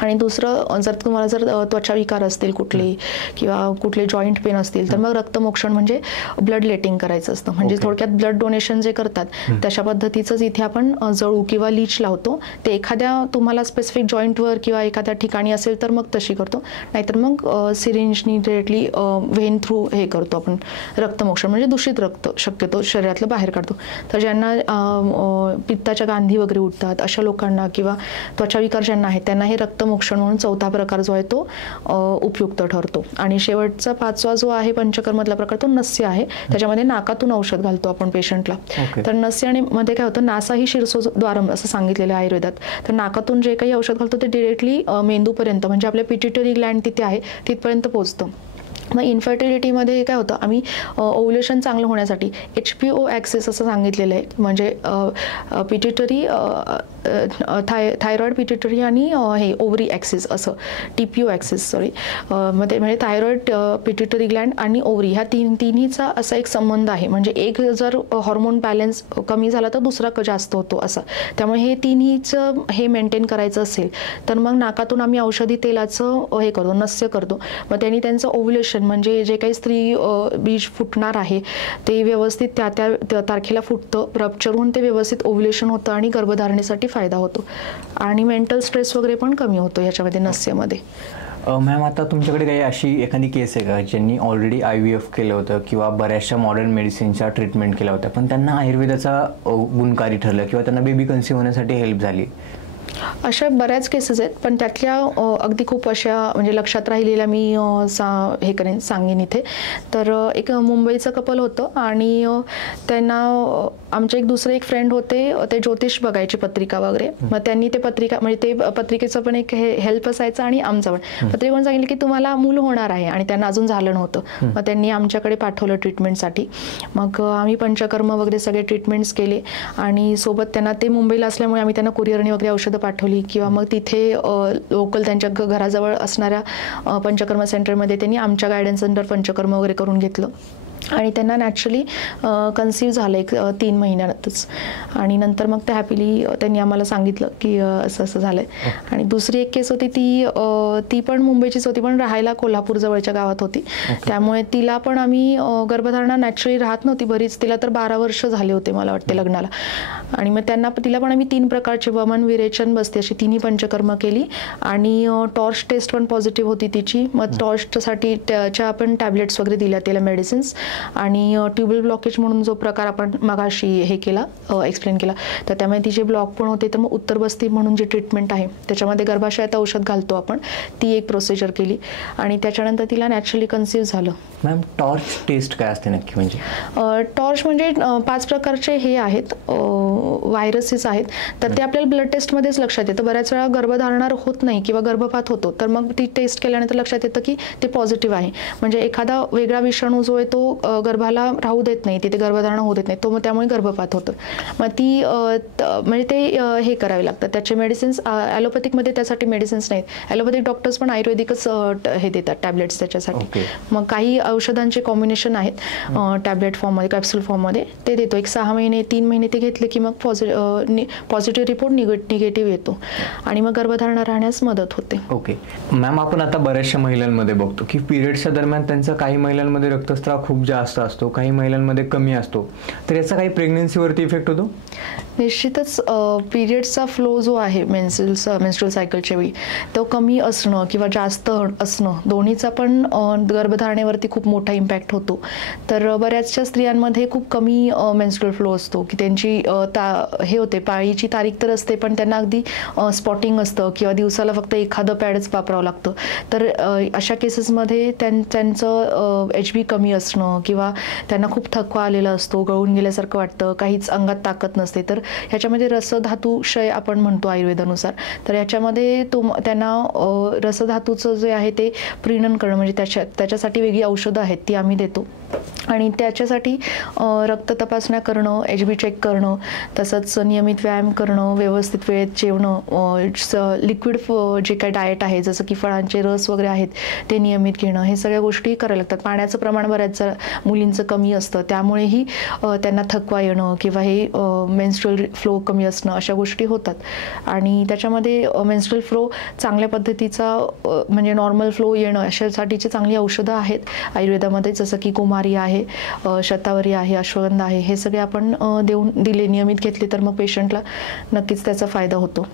आणि दुसरं, जर तुम्हाला त्वचा विकार असतील कुठले किंवा कुठले जॉईंट पेन असतील तर मग रक्तमोक्षण म्हणजे ब्लड लेटिंग करायचं असतं. म्हणजे थोडक्यात ब्लड डोनेशन जे करतात तशा पद्धतीचंच इथे आपण जळू किंवा लीच लावतो. ते एखाद्या तुम्हाला स्पेसिफिक जॉईंटवर किंवा एखाद्या ठिकाणी असेल तर मग तशी करतो, नाहीतर मग सिरिंजनी डिरेक्टली व्हेन थ्रू हे करतो आपण रक्तमोक्षण. म्हणजे दूषित रक्त शक्यतो शरीरातलं बाहेर काढतो. तर ज्यांना पित्ताच्या गांधी वगैरे उठतात अशा लोकांना किंवा त्वचा विकार ज्यांना आहेत त्यांना हे रक्तमोक्षण म्हणून 4था प्रकार जो आहे तो उपयुक्त ठरतो. आणि शेवटचा 5वा जो आहे पंचकर्मातला प्रकार तो नस्य आहे. त्याच्यामध्ये नाकातून औषध घालतो आपण पेशंटला. तर नस्य आणि मध्ये काय होतं, नासा ही शीर्षोद्वारम असं सांगितलेलं आहे आयुर्वेदात. तर नाकातून जे काही औषध घालतो ते डिरेक्टली मेंदूपर्यंत म्हणजे आपल्या पिट्युटरी ग्लँड तिथे आहे तिथपर्यंत पोहोचतं. मग इन्फर्टिलिटीमध्ये काय होतं, आम्ही ओव्युलेशन चांगलं होण्यासाठी HPO ॲक्सिस असं सांगितलेलं आहे. म्हणजे पिट्युटरी, थायरॉइड, पिट्युटरी आणि हे ओव्हरी ॲक्सिस असं TPO ॲक्सिस मध्ये म्हणजे थायरॉइड, पिट्युटरी ग्लँड आणि ओव्हरी ह्या तिन्हीचा असा एक संबंध आहे. म्हणजे एक जर हॉर्मोन बॅलन्स कमी झाला तर दुसरा जास्त होतो असं. त्यामुळे हे तिन्हीचं हे मेंटेन करायचं असेल तर मग नाकातून आम्ही औषधी तेलाचं हे करतो, नस्य करतो. मग त्यांनी त्यांचं ओव्युलेशन म्हणजे जे काही स्त्री बीज फुटणार आहे ते व्यवस्थित त्या तारखेला फुटतं, रप्चर होऊन ते व्यवस्थित ओव्युलेशन होतं आणि गर्भधारणेसाठी फायदा होतो. आणि मेंटल स्ट्रेस वगैरे पण कमी होतो याच्यामध्ये नस्यमध्ये. मॅम, आता तुमच्याकडे काही अशी एखादी केस आहे का ज्यांनी ऑलरेडी IVF केलं होतं किंवा बऱ्याचशा मॉडर्न मेडिसिनच्या ट्रीटमेंट केल्या होत्या पण त्यांना आयुर्वेदाचा गुणकारी ठरलं किंवा त्यांना बेबी कन्सीव्ह होण्यासाठी हेल्प झाली? अशा बऱ्याच केसेस आहेत, पण त्यातल्या अगदी खूप अशा म्हणजे लक्षात राहिलेल्या मी सांगेन इथे. तर एक मुंबईचं कपल होतं आणि त्यांना आमचे एक दुसरे एक फ्रेंड होते, ते ज्योतिष बघायचे पत्रिका वगैरे. मग त्यांनी ते पत्रिका म्हणजे ते पत्रिकेचं पण एक हेल्प असायचं आणि आमचं पण पत्रिकेने सांगितलं की तुम्हाला मूल होणार आहे आणि त्यांना अजून झालं नव्हतं. मग त्यांनी आमच्याकडे पाठवलं ट्रीटमेंटसाठी. मग आम्ही पंचकर्म वगैरे सगळे ट्रीटमेंट्स केले आणि सोबत त्यांना ते मुंबईला असल्यामुळे आम्ही त्यांना कुरिअरने वगैरे औषधं पाठवली किंवा मग तिथे लोकल त्यांच्या घराजवळ असणाऱ्या पंचकर्म सेंटरमध्ये त्यांनी आमच्या गायडन्स अंडर पंचकर्म वगैरे करून घेतलं आणि त्यांना नॅचरली कन्सीव्ह झालं एक 3 महिन्यातच. आणि नंतर मग ते हॅपीली त्यांनी आम्हाला सांगितलं की असं असं झालंय. आणि दुसरी एक केस होती ती पण मुंबईचीच होती, पण राहायला कोल्हापूर जवळच्या गावात होती. त्यामुळे तिला पण आम्ही गर्भधारणा नॅचरली राहत नव्हती बरीच, तिला तर 12 वर्ष झाले होते मला वाटते लग्नाला. आणि मग तिला पण आम्ही 3 प्रकारचे वमन, विरेचन, बस्ती अशी 3 पंचकर्म केली. आणि टॉर्च टेस्ट पण पॉझिटिव्ह होती तिची. मग टॉर्चसाठी त्याच्या आपण टॅबलेट्स वगैरे दिल्या, तिला मेडिसिन्स. आणि ट्युबल ब्लॉकेज म्हणून जो प्रकार आपण मगाशी हे केला एक्सप्लेन केला, तर त्यामुळे तिचे ब्लॉक पण होते. तर मग उत्तर बस्ती म्हणून जी ट्रीटमेंट आहे त्याच्यामध्ये गर्भाशयात औषध घालतो आपण, ती एक प्रोसिजर केली आणि त्याच्यानंतर तिला नॅचरली कन्सीव्ह झालं. मॅम टॉर्च टेस्ट काय असते नक्की? म्हणजे टॉर्च म्हणजे 5 प्रकारचे हे आहेत व्हायरसेस आहेत, तर ते आपल्याला ब्लड टेस्टमध्येच लक्षात येतं. बऱ्याच वेळा गर्भधारणा होत नाही किंवा गर्भपात होतो, तर मग ती टेस्ट केल्यानंतर लक्षात येतं की ते पॉझिटिव्ह आहे. म्हणजे एखादा वेगळा विषाणू जो आहे तो गर्भाला राहू देत नाही, तिथे गर्भधारणा होऊ देत नाही, तो मग त्यामुळे गर्भपात होतो. मग ती म्हणजे ते हे करावे लागतात त्याचे मेडिसिन्स. ॲलोपॅथिकमध्ये त्यासाठी मेडिसिन्स नाहीत, ॲलोपॅथिक डॉक्टर्स पण आयुर्वेदिकच हे देतात टॅबलेट्स त्याच्यासाठी. मग काही औषधांचे कॉम्बिनेशन आहेत टॅबलेट फॉर्ममध्ये, कॅप्सूल फॉर्ममध्ये, ते देतो. एक 6 महिने 3 महिने ते घेतले की मग पॉझिटिव्ह रिपोर्ट, निगेटिव्ह येतो आणि मग गर्भधारणा राहण्यास मदत होते. ओके मॅम, आपण आता बऱ्याचशा महिलांमध्ये बघतो की पिरियड्सच्या दरम्यान त्यांचा काही महिलांमध्ये रक्तस्राव खूप जास्त असतो, काही महिलांमध्ये कमी असतो. तर याचा काही प्रेग्नन्सीवरती इफेक्ट होतो? निश्चितच पिरियड्सचा फ्लो जो आहे मेन्स्ट्रुअल सायकलच्या वेळी तो कमी असणं किंवा जास्त असणं दोन्हीचा पण गर्भधारणेवरती खूप मोठा इम्पॅक्ट होतो. तर बऱ्याचशा स्त्रियांमध्ये खूप कमी मेन्स्ट्रुअल फ्लो असतो की त्यांची हे होते, पाळीची तारीख तर असते पण त्यांना अगदी स्पॉटिंग असतं किंवा दिवसाला फक्त एखादं पॅडच वापरावं लागतं. तर अशा केसेसमध्ये त्यांचं HB कमी असणं किंवा त्यांना खूप थकवा आलेला असतो, गळून गेल्यासारखं वाटतं, काहीच अंगात ताकद नसते. तर ह्याच्यामध्ये रसधातुक्षय आपण म्हणतो आयुर्वेदानुसार, तर ह्याच्यामध्ये त्यांना रसधातूचं जे आहे ते प्रीणन करणं म्हणजे त्याच्यासाठी वेगळी औषधं आहेत ती आम्ही देतो. आणि त्याच्यासाठी रक्त तपासण्या करणं, HB चेक करणं, तसंच नियमित व्यायाम करणं, व्यवस्थित वेळेत जेवणं, लिक्विड जे काही डाएट आहे जसं की फळांचे रस वगैरे आहेत ते नियमित घेणं, हे सगळ्या गोष्टी करायला लागतात. पाण्याचं प्रमाण बऱ्याच मुलींचं कमी असतं, त्यामुळेही त्यांना थकवा येणं किंवा हे मेन्स्ट्रुअल फ्लो कमी असणं अशा गोष्टी होतात. आणि त्याच्यामध्ये मेन्स्ट्रुअल फ्लो चांगल्या पद्धतीचा म्हणजे नॉर्मल फ्लो येणं अशासाठीची चांगली औषधं आहेत आयुर्वेदामध्ये, जसं की कुमारी आहे, शतावरी आहे, अश्वगंधा आहे, हे सगळे आपण दिले नियमित घेतले तर मग पेशंटला नक्कीच त्याचा फायदा होतो.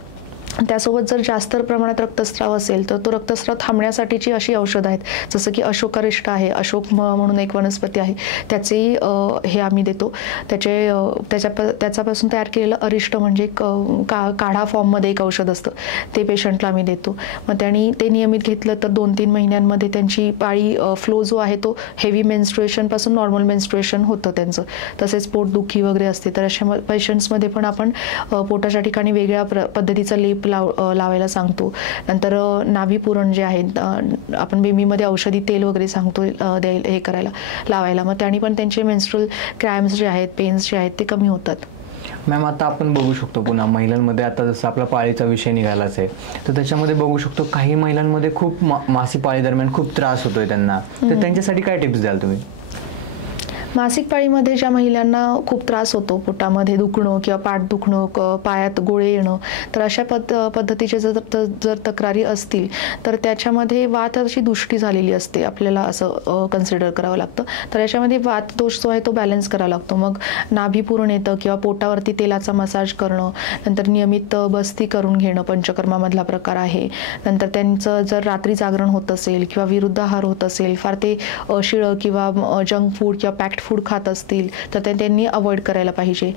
त्यासोबत जर जास्त प्रमाणात रक्तस्राव असेल तर तो रक्तस्राव थांबण्यासाठीची अशी औषधं आहेत, जसं की अशोकारिष्ट आहे, अशोक म्हणून एक वनस्पती आहे, त्याचे हे आम्ही देतो. त्याच्यापासून तयार केलेलं अरिष्ट म्हणजे काढा फॉर्ममध्ये एक औषध असतं, ते पेशंटला आम्ही देतो. मग त्यांनी ते नियमित घेतलं तर 2-3 महिन्यांमध्ये त्यांची पाळी फ्लो जो आहे तो हेवी मेन्स्ट्रुएशनपासून नॉर्मल मेन्स्ट्रुएशन होतं त्यांचं. तसेच पोटदुखी वगैरे असते तर अशा पेशंट्समध्ये पण आपण पोटाच्या ठिकाणी वेगळ्या पद्धतीचा लेप लावायला सांगतो. नंतर नाभी पुरण जे आहे आपण बेबीमध्ये औषधी तेल वगैरे सांगतो हे करायला लावायला, मग त्यांनी पण त्यांचे मेन्स्ट्रुअल क्रॅम्स जे आहेत, पेन्स जे आहेत ते कमी होतात. मॅम आता आपण बघू शकतो पुन्हा महिलांमध्ये, आता जसं आपला पाळीचा विषय निघालाच आहे तर त्याच्यामध्ये बघू शकतो काही महिलांमध्ये खूप मासिक पाळी दरम्यान खूप त्रास होतोय त्यांना, तर त्यांच्यासाठी काय टिप्स द्याल तुम्ही? मासिक पाळीमध्ये ज्या महिलांना खूप त्रास होतो, पोटामध्ये दुखणं किंवा पाठ दुखणं, पायात गोळे येणं, तर अशा पद्धतीचे जर तक्रारी असतील तर त्याच्यामध्ये वाताची दृष्टी झालेली असते, आपल्याला असं कन्सिडर करावं लागतं. तर याच्यामध्ये वात दोष जो आहे तो बॅलन्स करावा लागतो. मग नाभी पुरण येतं किंवा पोटावरती तेलाचा मसाज करणं, नंतर नियमित बस्ती करून घेणं पंचकर्मामधला प्रकार आहे. नंतर त्यांचं जर रात्री जागरण होत असेल किंवा विरुद्ध आहार होत असेल, फार ते शिळं किंवा जंक फूड किंवा पॅक्ड फूड खात असतील तर ते त्यांनी अवॉइड करायला पाहिजे.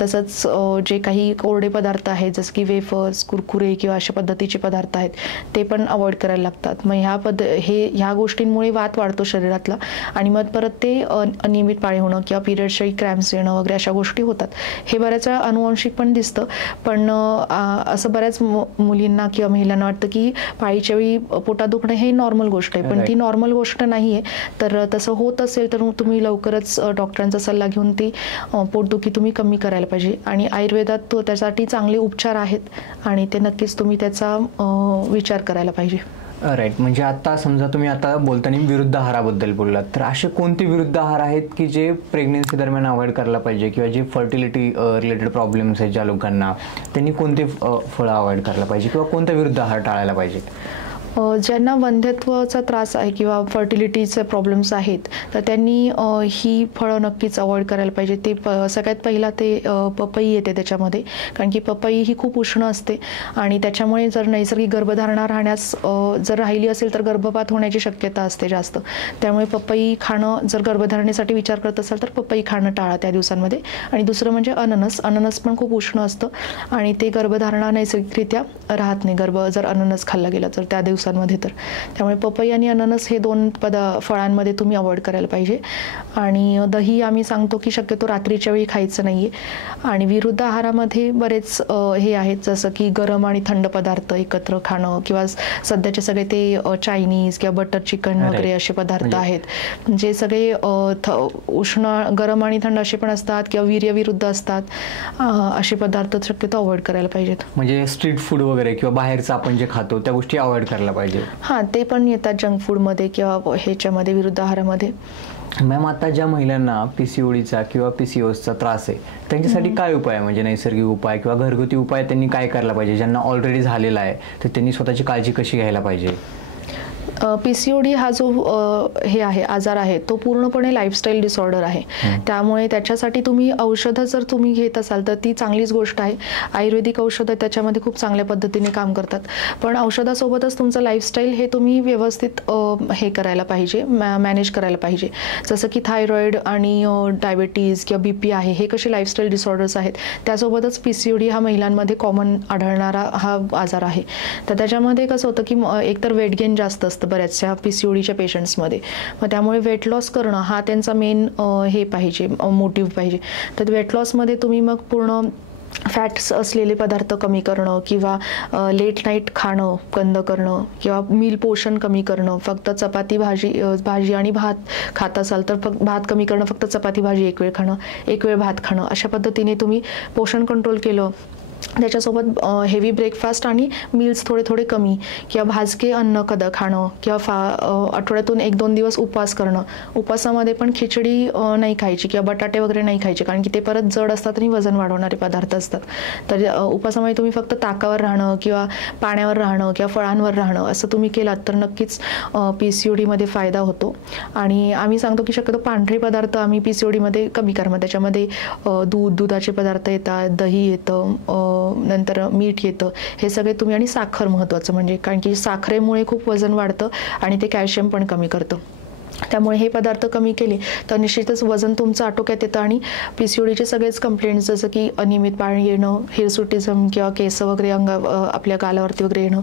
तसंच जे काही कोरडे पदार्थ आहेत जसं की वेफर्स, कुरकुरे किंवा अशा पद्धतीचे पदार्थ आहेत ते पण अवॉइड करायला लागतात. मग ह्या गोष्टींमुळे वात वाढतो शरीरातला आणि मग परत ते अनियमित पाळी होणं किंवा पिरियड्सच्या क्रॅम्प्स येणं वगैरे अशा गोष्टी होतात. हे बऱ्याच वेळा अनुवांशिक पण दिसतं, पण असं बऱ्याच मुलींना किंवा महिलांना वाटतं की पाळीच्या वेळी पोटात दुखणं हे नॉर्मल गोष्ट आहे, पण ती नॉर्मल गोष्ट नाही आहे. तर तसं होत असेल तर तुम्ही लवकरच डॉक्टरांचा सल्ला घेऊन ती पोटदुखी तुम्ही कमी करायला पाहिजे. आणि आयुर्वेदात त्यासाठी चांगले उपचार आहेत आणि ते नक्कीच तुम्ही त्याचा विचार करायला पाहिजे. राईट. म्हणजे आता समजा तुम्ही आता बोलताना विरुद्ध आहाराबद्दल बोललात, तर असे कोणते विरुद्ध आहार आहेत की जे प्रेग्नेन्सी दरम्यान अवॉइड करायला पाहिजे किंवा जे फर्टिलिटी रिलेटेड प्रॉब्लेम्स आहेत ज्या लोकांना, त्यांनी कोणते फळं अवॉइड करायला पाहिजे किंवा कोणता विरुद्ध आहार टाळायला पाहिजे? ज्यांना वंध्यत्वाचा त्रास आहे किंवा फर्टिलिटीचे प्रॉब्लेम्स आहेत तर त्यांनी ही फळं नक्कीच अवॉइड करायला पाहिजे. ते सगळ्यात पहिला ते पपई येते त्याच्यामध्ये, कारण की पपई ही खूप उष्ण असते आणि त्याच्यामुळे जर नैसर्गिक गर्भधारणा राहण्यास जर राहिली असेल तर गर्भपात होण्याची शक्यता असते जास्त. त्यामुळे पपई खाणं, जर गर्भधारणेसाठी विचार करत असाल तर पपई खाणं टाळा त्या दिवसांमध्ये. आणि दुसरं म्हणजे अननस पण खूप उष्ण असतं आणि ते गर्भधारणा नैसर्गिकरित्या राहत नाही जर अननस खाल्लं गेलं तर त्या दिवसांमध्ये. तर त्यामुळे पपई आणि अननस हे 2 फळांमध्ये तुम्ही अवॉइड करायला पाहिजे. आणि दही आम्ही सांगतो की शक्यतो रात्रीच्या वेळी खायचं नाही आहे. आणि विरुद्ध आहारामध्ये बरेच हे आहेत जसं की गरम आणि थंड पदार्थ एकत्र खाणं किंवा सध्याचे सगळे ते चायनीज किंवा बटर चिकन वगैरे असे पदार्थ आहेत जे सगळे उष्ण, गरम आणि थंड असे पण असतात किंवा वीर्यविरुद्ध असतात. असे पदार्थ शक्यतो अवॉइड करायला पाहिजेत. म्हणजे स्ट्रीट फूड वगैरे किंवा बाहेरचं आपण जे खातो त्या गोष्टी अवॉइड करायला पाहिजे. हां, ते पण येतात जंक फूडमध्ये किंवा ह्याच्यामध्ये विरुद्ध आहारामध्ये. मॅम, आता ज्या महिलांना पीसीओडीचा किंवा पीसीओएसचा त्रास आहे त्यांच्यासाठी काय उपाय आहे, म्हणजे नैसर्गिक उपाय किंवा घरगुती उपाय त्यांनी काय करायला पाहिजे? ज्यांना ऑलरेडी झालेला आहे तर त्यांनी स्वतःची काळजी कशी घ्यायला पाहिजे? पीसीओडी हा जो हे आहे आजार आहे तो पूर्णपणे लाईफस्टाईल डिसऑर्डर आहे. त्यामुळे त्याच्यासाठी तुम्ही औषधं जर तुम्ही घेत असाल तर ती चांगलीच गोष्ट आहे. आयुर्वेदिक औषधं त्याच्यामध्ये खूप चांगल्या पद्धतीने काम करतात, पण औषधासोबतच तुमचं लाईफस्टाईल हे तुम्ही व्यवस्थित हे करायला पाहिजे, मॅनेज करायला पाहिजे. जसं की थायरॉइड आणि डायबिटीज किंवा BP आहे, हे कसे लाईफस्टाईल डिसऑर्डर्स आहेत, त्यासोबतच पीसीओडी हा महिलांमध्ये कॉमन आढळणारा हा आजार आहे. तर त्याच्यामध्ये कसं होतं की एकतर वेट गेन जास्त असतं बऱ्याचशा पीसीओडीच्या पेशंट्समध्ये. मग त्यामुळे वेट लॉस करणं हा त्यांचा मेन हे पाहिजे, मोटिव्ह पाहिजे. तर वेट लॉसमध्ये तुम्ही मग पूर्ण फॅट्स असलेले पदार्थ कमी करणं किंवा लेट नाईट खाणं बंद करणं किंवा मील पोषण कमी करणं, फक्त चपाती भाजी आणि भात खात असाल तर भात कमी करणं, फक्त चपाती भाजी एक वेळ खाणं, एक वेळ भात खाणं, अशा पद्धतीने तुम्ही पोषण कंट्रोल केलं. त्याच्यासोबत हेवी ब्रेकफास्ट आणि मील्स थोडे कमी किंवा भाजके अन्न खाणं किंवा आठवड्यातून 1-2 दिवस उपवास करणं. उपवासामध्ये पण खिचडी नाही खायची किंवा बटाटे वगैरे नाही खायचे, कारण की ते परत जड असतात आणि वजन वाढवणारे पदार्थ असतात. तर उपवासामध्ये तुम्ही फक्त ताकावर राहणं किंवा पाण्यावर राहणं किंवा फळांवर राहणं असं तुम्ही केलात तर नक्कीच पीसीओडीमध्ये फायदा होतो. आणि आम्ही सांगतो की शक्यतो पांढरे पदार्थ आम्ही पीसीओडीमध्ये कमी करा. त्याच्यामध्ये दुधाचे पदार्थ येतात, दही येतं, नंतर मीठ येतं, हे सगळे तुम्ही, आणि साखर महत्त्वाचं म्हणजे, कारण की साखरेमुळे खूप वजन वाढतं आणि ते कॅल्शियम पण कमी करतं. त्यामुळे हे पदार्थ कमी केले तर निश्चितच वजन तुमचं आटोक्यात येतं आणि पीसीओडीचे सगळेच कंप्लेंट्स जसं की अनियमित पाळी येणं, हिरसुटिझम किंवा केस वगैरे आपल्या गालावरती वगैरे येणं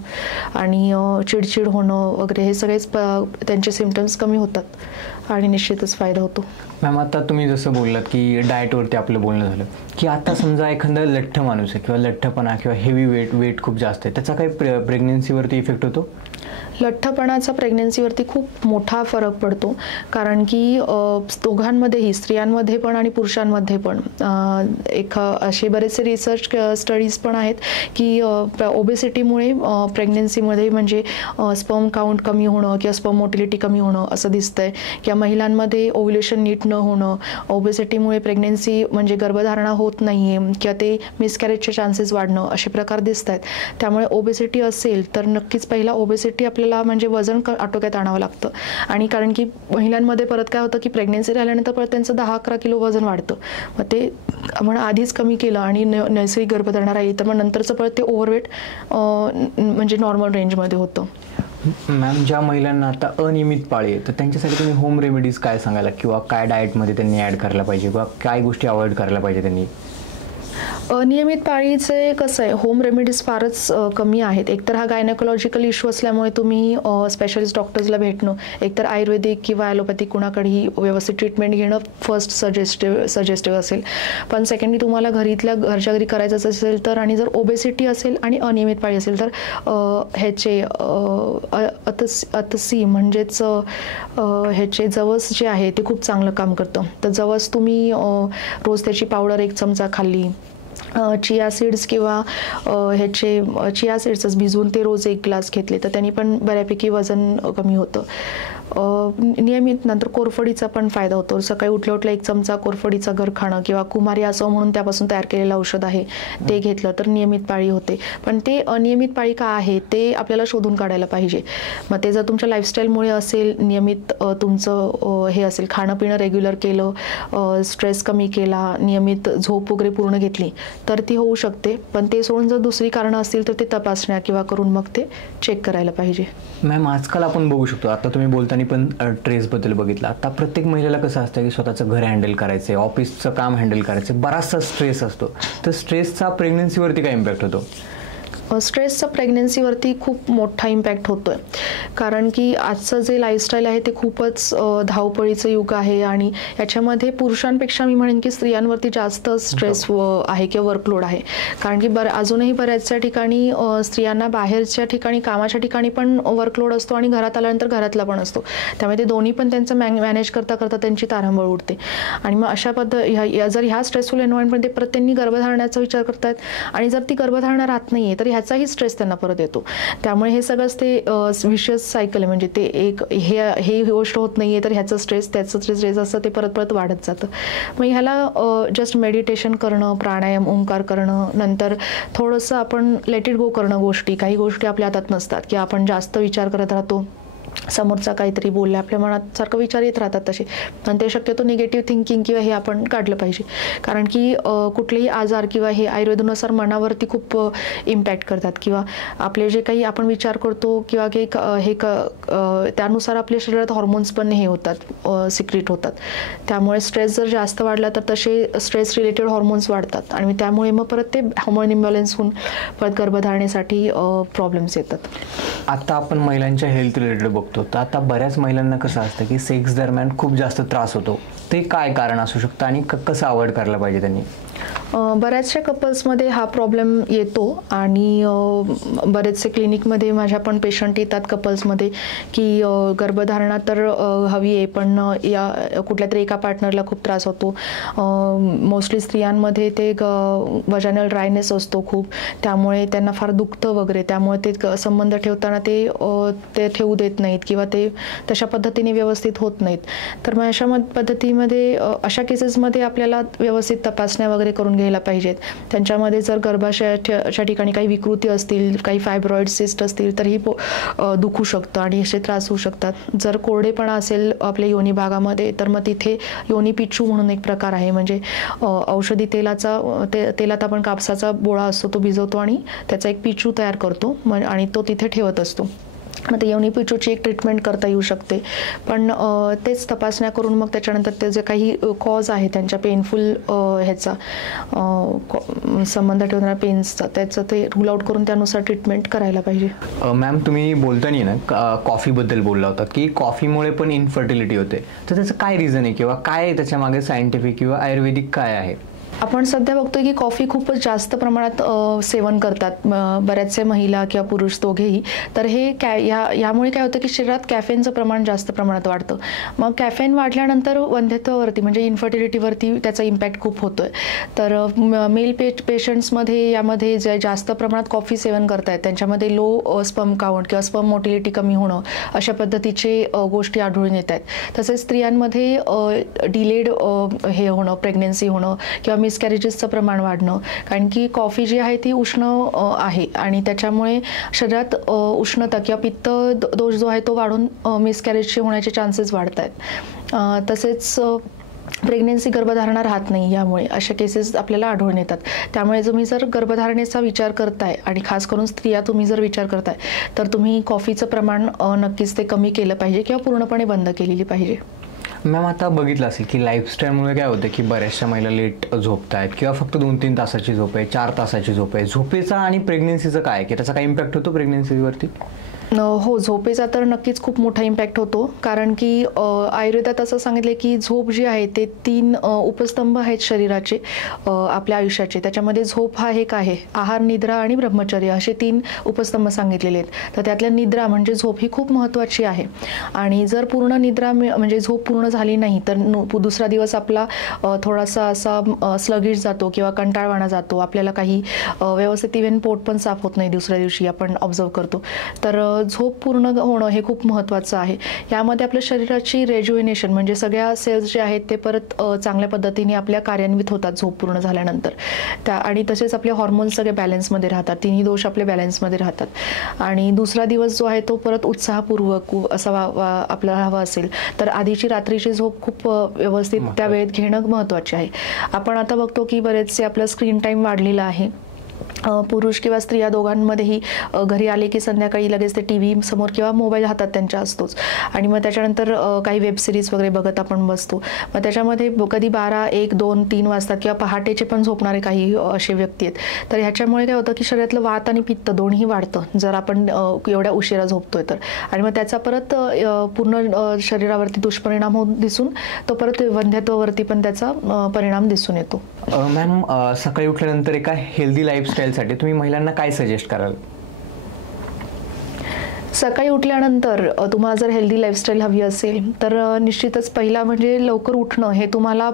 आणि चिडचिड होणं वगैरे, हे सगळेच त्यांचे सिम्पटम्स कमी होतात आणि निश्चितच फायदा होतो. मॅम, आता तुम्ही जसं बोललात की डाएटवरती आपलं बोलणं झालं की आता समजा एखादा लठ्ठ माणूस आहे किंवा लठ्ठपणा किंवा हेवी वेट खूप जास्त आहे, त्याचा काही प्रेग्नेन्सीवरती इफेक्ट होतो? लठ्ठपणाचा प्रेग्नेन्सीवरती खूप मोठा फरक पडतो, कारण की दोघांमध्येही, स्त्रियांमध्ये पण आणि पुरुषांमध्ये पण असे बरेचसे रिसर्च स्टडीज पण आहेत की ओबेसिटीमुळे प्रेग्नेन्सीमध्ये म्हणजे स्पर्म काउंट कमी होणं किंवा स्पर्म मोटिलिटी कमी होणं असं दिसतंय, किंवा महिलांमध्ये ओव्ह्युलेशन नीट न होणं, ओबेसिटीमुळे प्रेग्नेन्सी म्हणजे गर्भधारणा होत नाही आहे किंवा ते मिसकॅरेजचे चान्सेस वाढणं, असे प्रकार दिसत आहेत. त्यामुळे ओबेसिटी असेल तर नक्कीच पहिला ओबेसिटी आपल्याला म्हणजे वजन आटोक्यात आणावं लागतं. आणि कारण की महिलांमध्ये परत काय होतं की प्रेग्नेन्सी राहिल्यानंतर परत त्यांचं 10-11 किलो वजन वाढतं. मग ते आपण आधीच कमी केलं आणि नैसर्गिक गर्भधारणा राहिली तर मग नंतरचं परत ते ओव्हरवेट म्हणजे नॉर्मल रेंजमध्ये होतं. मॅम, ज्या महिलांना आता अनियमित पाळी आहे तर त्यांच्यासाठी तुम्ही होम रेमेडीज काय सांगायला, किंवा काय डाएटमध्ये त्यांनी ॲड करायला पाहिजे, किंवा काय गोष्टी अवॉइड करायला पाहिजे त्यांनी? अनियमित पाळीचे कसं आहे, होम रेमेडीज फारच कमी आहेत. एकतर हा गायनेकोलॉजिकल इश्यू असल्यामुळे तुम्ही स्पेशलिस्ट डॉक्टर्सला भेटणं, एकतर आयुर्वेदिक किंवा ॲलोपॅथिक कुणाकडेही व्यवस्थित ट्रीटमेंट घेणं फर्स्ट सजेस्टिव्ह असेल. पण सेकंडली तुम्हाला घरच्या घरी करायचंच असेल तर, आणि जर ओबेसिटी असेल आणि अनियमित पाळी असेल तर ह्याचे अतसी म्हणजेच ह्याचे जवस जे आहे ते खूप चांगलं काम करतं. तर जवस तुम्ही रोज त्याची पावडर 1 चमचा खाल्ली, चिया सीड्स किंवा ह्याचे चिया सीड्सच भिजवून ते रोज 1 ग्लास घेतले तर त्यांनी पण बऱ्यापैकी वजन कमी होतं. नियमित नंतर कोरफडीचा पण फायदा होतो. सकाळी उठल्या उठल्या 1 चमचा कोरफडीचा गर खाणं, किंवा कुमारी आसव म्हणून त्यापासून तयार केलेलं औषध आहे ते घेतलं तर नियमित पाळी होते. पण ते अनियमित पाळी का आहे ते आपल्याला शोधून काढायला पाहिजे. मग ते जर तुमच्या लाईफस्टाईलमुळे असेल, नियमित तुमचं हे असेल, खाणं पिणं रेग्युलर केलं, स्ट्रेस कमी केला, नियमित झोप वगैरे पूर्ण घेतली तर ती होऊ शकते. पण ते सोडून जर दुसरी कारणं असतील तर ते तपासण्या किंवा करून मग ते चेक करायला पाहिजे. मॅम, आजकाल आपण बघू शकतो, आता तुम्ही बोलताना पण स्ट्रेसबद्दल बघितलं. आता प्रत्येक महिलेला कसं असतं की स्वतःचं घर हँडल करायचं आहे, ऑफिसचं काम हँडल करायचं आहे, बराचसा स्ट्रेस असतो. तर स्ट्रेसचा प्रेग्नन्सीवरती काय इम्पॅक्ट होतो? स्ट्रेसचा प्रेग्नन्सीवरती खूप मोठा इम्पॅक्ट होतो आहे. कारण की आजचं जे लाईफस्टाईल आहे ते खूपच धावपळीचं युग आहे, आणि याच्यामध्ये पुरुषांपेक्षा मी म्हणेन की स्त्रियांवरती जास्त स्ट्रेस आहे किंवा वर्कलोड आहे. कारण की अजूनही बऱ्याचशा ठिकाणी स्त्रियांना बाहेरच्या ठिकाणी कामाच्या ठिकाणी पण वर्कलोड असतो आणि घरात आल्यानंतर घरातला पण असतो. त्यामुळे ते दोन्ही पण त्यांचं मॅनेज करता करता त्यांची तारांबळ उडते. आणि मग अशा जर ह्या स्ट्रेसफुल एन्व्हायरमेंटमध्ये परत त्यांनी गर्भधारणाचा विचार करतायत, आणि जर ती गर्भधारणा राहत नाही आहे तर ह्याचाही स्ट्रेस त्यांना परत येतो. त्यामुळे हे सगळंच ते विशियस सायकल आहे. म्हणजे ते एक हे गोष्ट होत नाही आहे तर ह्याचं स्ट्रेस त्याचं स्ट्रेस असतं, ते परत परत वाढत जातं. मग ह्याला जस्ट मेडिटेशन करणं, प्राणायाम, ओंकार करणं, नंतर थोडंसं आपण लेट इट गो करणं. काही गोष्टी आपल्या हातात नसतात, की आपण जास्त विचार करत राहतो, समोरचा काहीतरी बोलला, आपल्या मनात सारखं विचार येत राहतात तसे. पण ते शक्यतो निगेटिव्ह थिंकिंग किंवा हे आपण काढलं पाहिजे. कारण की कुठलेही आजार किंवा हे आयुर्वेदानुसार मनावरती खूप इम्पॅक्ट करतात, किंवा आपले जे काही आपण विचार करतो किंवा त्यानुसार आपल्या शरीरात हॉर्मोन्स पण हे होतात, सिक्रेट होतात. त्यामुळे स्ट्रेस जर जास्त वाढला तर तसे स्ट्रेस रिलेटेड हॉर्मोन्स वाढतात, आणि त्यामुळे मग परत ते हार्मोन इम्बॅलन्स होऊन परत गर्भधारणेसाठी प्रॉब्लेम्स येतात. आता आपण महिलांच्या हेल्थ रिलेटेड बघतो, तर आता बऱ्याच महिलांना कसं असतं की सेक्स दरम्यान खूप जास्त त्रास होतो. ते काय कारण असू शकतं आणि कसं अवॉइड करायला पाहिजे त्यांनी? बऱ्याचशा कपल्समध्ये हा प्रॉब्लेम येतो, आणि बरेचसे क्लिनिकमध्ये माझ्या पण पेशंट येतात कपल्समध्ये की गर्भधारणा तर हवी आहे, पण या कुठल्या तरी एका पार्टनरला खूप त्रास होतो. मोस्टली स्त्रियांमध्ये ते वजायनल ड्रायनेस असतो खूप, त्यामुळे त्यांना फार दुखतं वगैरे. त्यामुळे ते संबंध ठेवताना ते ठेवू देत नाहीत, किंवा ते तशा पद्धतीने व्यवस्थित होत नाहीत. तर मग अशा पद्धतीमध्ये अशा केसेसमध्ये आपल्याला व्यवस्थित तपासण्या वगैरे करून घ्यायला पाहिजेत. त्यांच्यामध्ये जर गर्भाशयाच्या ठिकाणी काही विकृती असतील, काही फायब्रॉइड सिस्ट असतील तर ही दुखू शकतं आणि असे त्रास होऊ शकतात. जर कोरडेपणा असेल आपल्या योनी भागामध्ये तर मग तिथे योनी पिचू म्हणून एक प्रकार आहे. म्हणजे औषधी तेलात आपण कापसाचा बोळा असतो तो भिजवतो आणि त्याचा एक पिचू तयार करतो आणि तो तिथे ठेवत असतो. मग ते योनी पिचूची एक ट्रीटमेंट करता येऊ शकते. पण तेच तपासण्या करून मग त्याच्यानंतर ते जे काही कॉज आहे त्यांच्या पेनफुल ह्याचा संबंध ठेवणाऱ्या पेन्सचा त्याचं ते रूल आउट करून त्यानुसार ट्रीटमेंट करायला पाहिजे. मॅम, तुम्ही बोलताना ना कॉफीबद्दल बोलला होता की कॉफीमुळे पण इन्फर्टिलिटी होते, तर त्याचं काय रिझन आहे किंवा काय त्याच्या मागे सायंटिफिक किंवा आयुर्वेदिक काय आहे? आपण सध्या बघतोय की कॉफी खूपच जास्त प्रमाणात सेवन करतात बऱ्याचशा महिला किंवा पुरुष दोघेही. तर हे यामुळे काय होतं की शरीरात कॅफेनचं प्रमाण जास्त प्रमाणात वाढतं. मग कॅफेन वाढल्यानंतर वंध्यत्वावरती म्हणजे इन्फर्टिलिटीवरती त्याचा इम्पॅक्ट खूप होतोय. तर मेल पेशंट्समध्ये यामध्ये जे जास्त प्रमाणात कॉफी सेवन करतायत त्यांच्यामध्ये लो स्पर्म काउंट किंवा स्पर्म मोटिलिटी कमी होणं अशा पद्धतीचे गोष्टी आढळून येत आहेत. तसेच स्त्रियांमध्ये डिलेड हे होणं, प्रेग्नेन्सी होणं किंवा मिसकॅरेजेसचं प्रमाण वाढणं. कारण की कॉफी जी आहे ती उष्ण आहे आणि त्याच्यामुळे शरीरात उष्णता किंवा पित्त दोष जो आहे तो वाढून मिसकॅरेजचे होण्याचे चान्सेस वाढत आहेत. तसेच प्रेग्नेन्सी गर्भधारणा राहत नाही. यामुळे अशा केसेस आपल्याला आढळून येतात. त्यामुळे तुम्ही जर गर्भधारणेचा विचार करताय आणि खास करून स्त्रिया तुम्ही जर विचार करताय तर तुम्ही कॉफीचं प्रमाण नक्कीच ते कमी केलं पाहिजे किंवा पूर्णपणे बंद केलेली पाहिजे. मॅम, आता बघितलं असेल की लाईफस्टाईलमुळे काय होतं की बऱ्याचशा महिला लेट झोपत आहेत किंवा फक्त 2-3 तासाची झोप आहे, 4 तासाची झोप आहे. झोपेचा आणि प्रेग्नेन्सीचं काय की त्याचा काय इम्पॅक्ट होतो प्रेग्नेन्सीवरती? हो, झोपेचा तर नक्कीच खूप मोठा इम्पॅक्ट होतो. कारण की आयुर्वेदात असं सांगितले की झोप जी आहे ते 3 उपस्तंभ आहेत शरीराचे, आपल्या आयुष्याचे. त्याच्यामध्ये झोप हा एक आहे, आहार, निद्रा आणि ब्रह्मचर्य असे 3 उपस्तंभ सांगितलेले आहेत. तर त्यातल्या निद्रा म्हणजे झोप ही खूप महत्त्वाची आहे. आणि जर पूर्ण निद्रा म्हणजे झोप पूर्ण झाली नाही तर दुसरा दिवस आपला थोडासा असा स्लगिश जातो किंवा कंटाळवाणा जातो. आपल्याला काही व्यवस्थित इव्हन पोट पण साफ होत नाही दुसऱ्या दिवशी, आपण ऑब्झर्व करतो. तर झोप पूर्ण होणं हे खूप महत्त्वाचं आहे. यामध्ये आपल्या शरीराची रेज्युनेशन म्हणजे सगळ्या सेल्स जे आहेत ते परत चांगल्या पद्धतीने आपल्या कार्यान्वित होतात झोप पूर्ण झाल्यानंतर. आणि तसेच आपले हॉर्मोन्स सगळे बॅलन्समध्ये राहतात, तिन्ही दोष आपले बॅलन्समध्ये राहतात. आणि दुसरा दिवस जो आहे तो परत उत्साहपूर्वक असा आपल्याला हवा असेल तर आधीची रात्रीची झोप खूप व्यवस्थित त्या वेळेत घेणं महत्त्वाचे आहे. आपण आता बघतो की बरेचसे आपला स्क्रीन टाईम वाढलेला आहे. पुरुष किंवा स्त्रिया दोघांमध्येही घरी आले की संध्याकाळी लगेच ते टी व्ही समोर किंवा मोबाईल हातात त्यांच्या असतोच. आणि मग त्याच्यानंतर काही वेब सिरीज वगैरे बघत आपण बसतो. मग त्याच्यामध्ये कधी 12, 1, 2, 3 वाजतात किंवा पहाटेचे पण झोपणारे काही असे व्यक्ती आहेत. तर ह्याच्यामुळे काय होतं की शरीरातलं वात आणि पित्त दोन्ही वाढतं जर आपण एवढ्या उशिरा झोपतोय तर. आणि मग त्याचा परत पूर्ण शरीरावरती दुष्परिणाम दिसून तो परत वंध्यत्वावरती पण त्याचा परिणाम दिसून येतो. मॅम, सकाळी उठल्यानंतर एका हेल्दी लाईफस्टाईलसाठी तुम्ही महिलांना काय सजेस्ट कराल? सकाळी उठल्यानंतर तुम्हाला जर हेल्दी लाईफस्टाईल हवी असेल तर निश्चितच पहिला म्हणजे लवकर उठणं हे तुम्हाला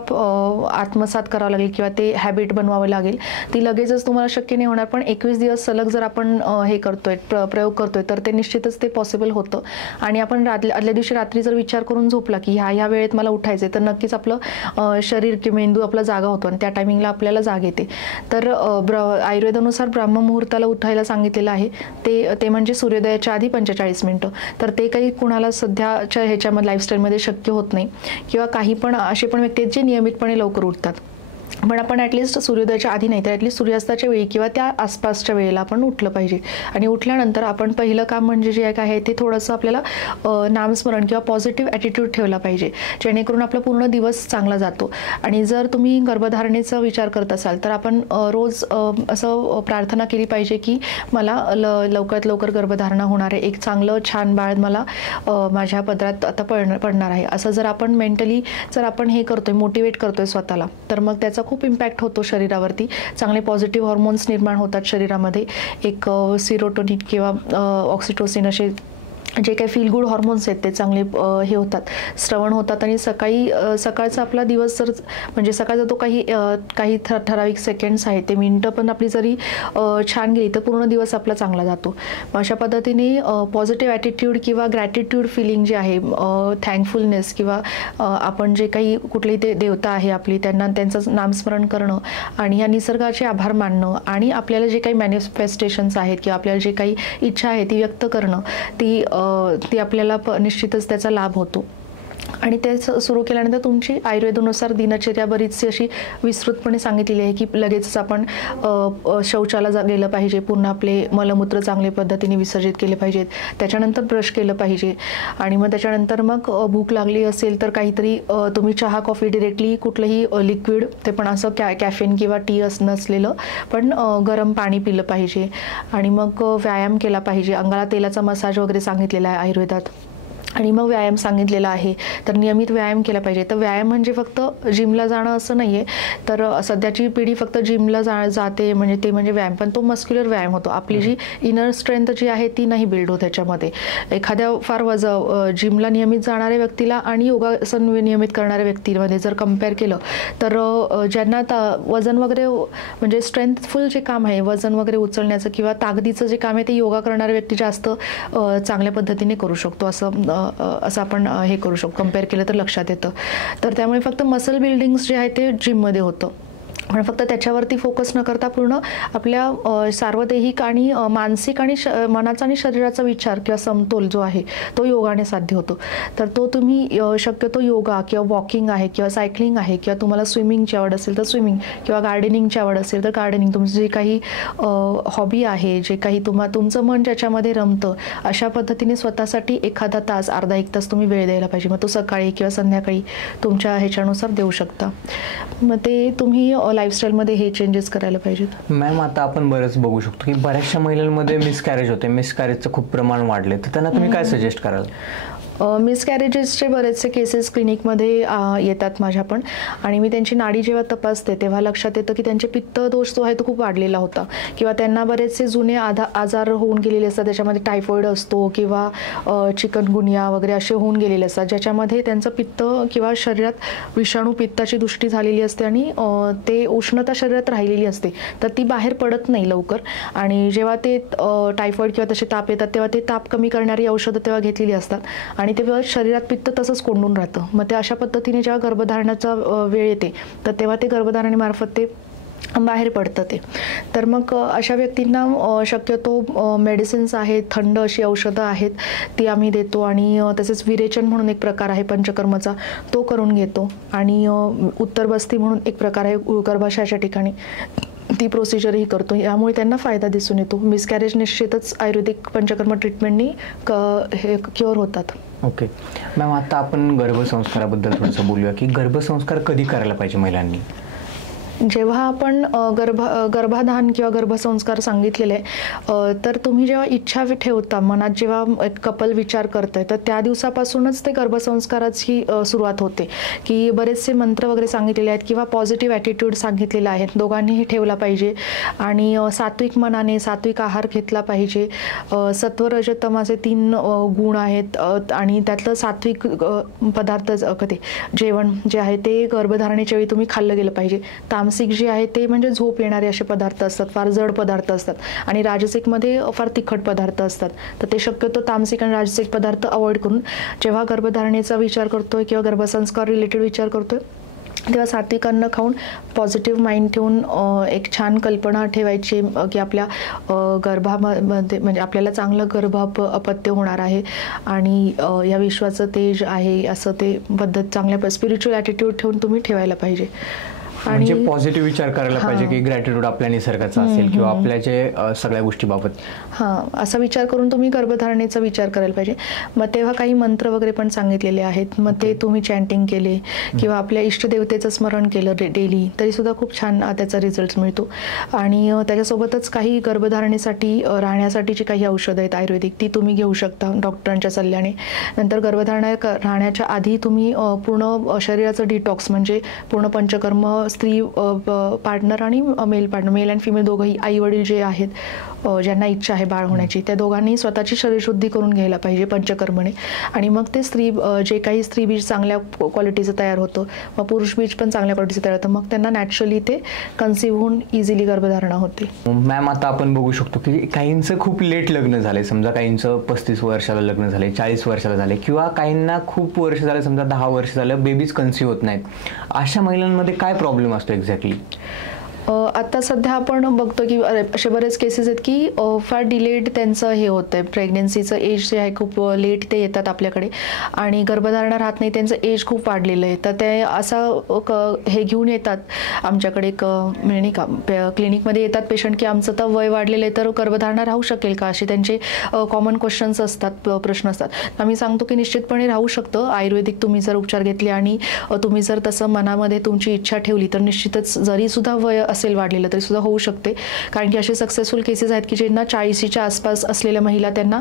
आत्मसात करावं लागेल किंवा ते हॅबिट बनवावं लागेल. ती लगेचच तुम्हाला शक्य नाही होणार, पण 21 दिवस सलग जर आपण हे करतोय, प्रयोग करतोय तर ते निश्चितच ते पॉसिबल होतं. आणि आपण आदल्या दिवशी रात्री जर विचार करून झोपला की ह्या वेळेत मला उठायचं तर नक्कीच आपलं शरीर किंवा मेंदू आपला जागा होतो आणि त्या टायमिंगला आपल्याला जाग येते. तर आयुर्वेदानुसार ब्राह्ममुहूर्ताला उठायला सांगितलेलं आहे. ते म्हणजे सूर्योदयाच्या आधी 45 मिनिटं. तर ते काही कुणाला सध्याच्या ह्याच्यामध्ये लाईफस्टाईलमध्ये शक्य होत नाही किंवा काही पण असे पण व्यक्ती आहेत जे नियमितपणे लवकर उठतात. पण आपण ॲटलिस्ट सूर्योदयाच्या आधी नाही तर ॲटलिस्ट सूर्यास्ताच्या वेळी किंवा त्या आसपासच्या वेळेला आपण उठलं पाहिजे. आणि उठल्यानंतर आपण पहिलं काम म्हणजे जे काय आहे ते थोडंसं आपल्याला नामस्मरण किंवा पॉझिटिव्ह ॲटिट्यूड ठेवला पाहिजे, जेणेकरून आपला पूर्ण दिवस चांगला जातो. आणि जर तुम्ही गर्भधारणेचा विचार करत असाल तर आपण रोज असं प्रार्थना केली पाहिजे की मला लवकरात लवकर गर्भधारणा होणार आहे, एक चांगलं छान बाळ मला माझ्या पदरात आता पडणार आहे. असं जर आपण मेंटली जर आपण हे करतोय, मोटिवेट करतोय स्वतःला, तर मग त्याचा खूप इम्पॅक्ट होतो शरीरावरती. चांगले पॉझिटिव्ह हॉर्मोन्स निर्माण होतात शरीरामध्ये. एक सिरोटोनिन किंवा ऑक्सिटोसिन असे जे काही फील गुड हॉर्मोन्स आहेत ते चांगले हे होतात, श्रवण होतात. आणि सकाळचा आपला दिवस जर म्हणजे सकाळचा तो काही ठराविक सेकंड्स आहेत ते मिनटं पण आपली जरी छान गेली तर पूर्ण दिवस आपला चांगला जातो. अशा पद्धतीने पॉझिटिव्ह ॲटिट्यूड किंवा ग्रॅटिट्यूड फिलिंग जे आहे, थँकफुलनेस किंवा आपण जे काही कुठली ते देवता आहे आपली त्यांचं नामस्मरण करणं आणि या निसर्गाचे आभार मानणं आणि आपल्याला जे काही मॅनिफेस्टेशन्स आहेत किंवा आपल्याला जे काही इच्छा आहे ती व्यक्त करणं, ती आपल्याला निश्चितच त्याचा लाभ होतो. आणि ते सुरू केल्यानंतर तुमची आयुर्वेदानुसार दिनचर्या बरीचशी अशी विस्तृतपणे सांगितलेली आहे की लगेचच आपण शौचाला गेलं पाहिजे, पूर्ण आपले मलमूत्र चांगल्या पद्धतीने विसर्जित केले पाहिजेत, त्याच्यानंतर ब्रश केलं पाहिजे. आणि मग त्याच्यानंतर मग भूक लागली असेल तर काहीतरी तुम्ही चहा कॉफी डिरेक्टली कुठलंही लिक्विड, ते पण असं कॅफेन किंवा टी नसलेलं पण गरम पाणी पिलं पाहिजे. आणि मग व्यायाम केला पाहिजे, अंगाला तेलाचा मसाज वगैरे सांगितलेला आहे आयुर्वेदात. आणि मग व्यायाम सांगितलेला आहे, तर नियमित व्यायाम केला पाहिजे. तर व्यायाम म्हणजे फक्त जिमला जाणं असं नाही आहे. तर सध्याची पिढी फक्त जिमला जाते म्हणजे ते म्हणजे व्यायाम, पण तो मस्क्युलर व्यायाम होतो. आपली जी इनर स्ट्रेंथ जी आहे ती नाही बिल्ड होत त्याच्यामध्ये. एखाद्या फार जिमला नियमित जाणाऱ्या व्यक्तीला आणि योगासन नियमित करणाऱ्या व्यक्तीमध्ये जर कम्पेअर केलं तर ज्यांना वजन वगैरे म्हणजे स्ट्रेंथफुल जे काम आहे, वजन वगैरे उचलण्याचं किंवा ताकदीचं जे काम आहे ते योगा करणारे व्यक्ती जास्त चांगल्या पद्धतीने करू शकतो, असं आपण हे करू शकतो. कम्पेअर केलं तर लक्षात येतं. तर त्यामुळे फक्त मसल बिल्डिंग्स जे आहे ते जिममध्ये होतं. पण फक्त त्याच्यावरती फोकस न करता पूर्ण आपल्या सार्वदेहिक आणि मानसिक आणि मनाचा आणि शरीराचा विचार किंवा समतोल जो आहे तो योगाने साध्य होतो. तर तो तुम्ही शक्यतो योगा किंवा वॉकिंग आहे किंवा सायकलिंग आहे किंवा तुम्हाला स्विमिंगची आवड असेल तर स्विमिंग किंवा गार्डनिंगची आवड असेल तर गार्डनिंग, तुमची जी काही हॉबी आहे, जे काही तुमचं मन ज्याच्यामध्ये रमतं अशा पद्धतीने स्वतःसाठी एखादा तास, अर्धा एक तास तुम्ही वेळ द्यायला पाहिजे. मग तो सकाळी किंवा संध्याकाळी तुमच्या ह्याच्यानुसार देऊ शकता. मग ते तुम्ही लाईफस्टाईलमध्ये हे चेंजेस करायला पाहिजेत. मॅम, आता आपण बरंच बघू शकतो की बऱ्याचशा महिलांमध्ये मिसकॅरेज होते, मिसकॅरेजचं खूप प्रमाण वाढले, तर त्यांना तुम्ही काय सजेस्ट कराल? मिसकॅरेजेसचे बरेचसे केसेस क्लिनिकमध्ये येतात माझ्या पण, आणि मी त्यांची नाडी जेव्हा तपासते तेव्हा लक्षात येतं की त्यांचे पित्त दोष जो आहे तो खूप वाढलेला होता, किंवा त्यांना बरेचसे जुने आजार होऊन गेलेले असतात, त्याच्यामध्ये टायफॉइड असतो किंवा चिकनगुनिया वगैरे असे होऊन गेलेले असतात, ज्याच्यामध्ये त्यांचं पित्त किंवा शरीरात विषाणू पित्ताची दृष्टी झालेली असते आणि ते उष्णता शरीरात राहिलेली असते, तर ती बाहेर पडत नाही लवकर. आणि जेव्हा ते टायफॉइड किंवा तसे ताप येतात तेव्हा ते ताप कमी करणारी औषधं तेव्हा घेतलेली असतात आणि ते शरीरात पित्त तसंच कोंडून राहतं. मग ते अशा पद्धतीने जेव्हा गर्भधारणाचा वेळ येते तर तेव्हा ते गर्भधारणेमार्फत ते बाहेर पडतं ते. तर मग अशा व्यक्तींना शक्यतो मेडिसिन्स आहेत, थंड अशी औषधं आहेत ती आम्ही देतो, आणि तसेच विरेचन म्हणून एक प्रकार आहे पंचकर्मचा, तो करून घेतो. आणि उत्तरबस्ती म्हणून एक प्रकार आहे गर्भाशयाच्या ठिकाणी, ती प्रोसिजरही करतो. यामुळे त्यांना फायदा दिसून येतो. मिसकॅरेज निश्चितच आयुर्वेदिक पंचकर्म ट्रीटमेंटनी हे क्युअर होतात. ओके मॅम, आता आपण गर्भसंस्काराबद्दल थोडंसं बोलूया की गर्भसंस्कार कधी करायला पाहिजे महिलांनी? जेव्हा आपण गर्भाधान किंवा गर्भसंस्कार सांगितलेले तर तुम्ही जेव्हा इच्छा ठेवता मनात, जेव्हा एक कपल विचार करतंय तर त्या दिवसापासूनच ते गर्भसंस्काराची सुरुवात होते. की बरेचसे मंत्र वगैरे सांगितलेले आहेत किंवा पॉझिटिव्ह ॲटिट्यूड सांगितलेला आहे, दोघांनीही ठेवला पाहिजे. आणि सात्विक मनाने सात्विक आहार घेतला पाहिजे. सत्व रज तमाचे 3 गुण आहेत आणि त्यातलं सात्विक पदार्थ ते जेवण जे आहे ते गर्भधारणेच्या वेळी तुम्ही खाल्लं गेलं पाहिजे. तामसिक जे आहे ते म्हणजे झोप येणारे असे पदार्थ असतात, फार जड पदार्थ असतात, आणि राजसिकमध्ये फार तिखट पदार्थ असतात. तर ते शक्यतो तामसिक आणि राजसिक पदार्थ अवॉइड करून जेव्हा गर्भधारणेचा विचार करतोय किंवा गर्भसंस्कार रिलेटेड विचार करतोय तेव्हा सात्विक अन्न खाऊन पॉझिटिव्ह माइंड ठेवून एक छान कल्पना ठेवायची की आपल्या गर्भामध्ये म्हणजे आपल्याला चांगलं अपत्य होणार आहे आणि या विश्वाचं तेज आहे असं ते पद्धत चांगल्या स्पिरिच्युअल ॲटिट्यूड ठेवून तुम्ही ठेवायला पाहिजे. म्हणजे पॉझिटिव्ह विचार करायला पाहिजे की ग्रॅटिट्यूड आपल्या निसर्गाचा असेल किंवा आपल्या जे सगळ्या गोष्टीबाबत असा विचार करून तुम्ही गर्भधारणेचा विचार करायला पाहिजे. मग तेव्हा काही मंत्र वगैरे पण सांगितलेले आहेत, मग ते तुम्ही चॅन्टिंग केले किंवा आपल्या इष्टदेवतेचं स्मरण केलं डेली तरी सुद्धा खूप छान त्याचा रिझल्ट मिळतो. आणि त्याच्यासोबतच काही गर्भधारणेसाठी राहण्यासाठीची काही औषधं आहेत आयुर्वेदिक, ती तुम्ही घेऊ शकता डॉक्टरांच्या सल्ल्याने. नंतर राहण्याच्या आधी तुम्ही पूर्ण शरीराचं डिटॉक्स म्हणजे पूर्ण पंचकर्म, स्त्री पार्टनर आणि male partner, male and female दोघंही, आई वडील जे आहेत ज्यांना इच्छा आहे बाळ होण्याची त्या दोघांनी स्वतःची शरीरशुद्धी करून घ्यायला पाहिजे पंचकर्मने. आणि मग ते जे काही स्त्री बीज चांगल्या क्वालिटीचं तयार होतं, मग पुरुष बीज पण चांगल्या क्वालिटीचं तयार होतं, मग त्यांना नॅचरली ते कन्सिव्ह होऊन इझिली गर्भधारणा होते. मॅम, आता आपण बघू शकतो की काहींचं खूप लेट लग्न झाले, समजा काहींचं 35 वर्षाला लग्न झाले, 40 वर्षाला झाले, किंवा काहींना खूप वर्ष झाले, समजा 10 वर्ष झालं बेबीज कन्सिव्ह होत नाहीत. अशा महिलांमध्ये काय प्रॉब्लेम असतो एक्झॅक्टली? आता सध्या आपण बघतो की असे बरेच केसेस आहेत की फार डिलेड त्यांचं हे होतं आहे, प्रेग्नेन्सीचं एज जे आहे खूप लेट ते येतात आपल्याकडे आणि गर्भधारणा राहत नाही, त्यांचं एज खूप वाढलेलं आहे. तर ते असं हे घेऊन येतात आमच्याकडे नाही का क्लिनिकमध्ये येतात पेशंट की आमचं तर वय वाढलेलं आहे तर गर्भधारणा राहू शकेल का, असे त्यांचे कॉमन क्वेश्चन्स असतात, प्रश्न असतात. आम्ही सांगतो की निश्चितपणे राहू शकतं. आयुर्वेदिक तुम्ही जर उपचार घेतले आणि तुम्ही जर तसं मनामध्ये तुमची इच्छा ठेवली तर निश्चितच जरी सुद्धा वय असेल वाढलेलं तरी सुद्धा होऊ शकते. कारण की असे सक्सेसफुल केसेस आहेत की ज्यांना 40च्या आसपास असलेल्या महिला त्यांना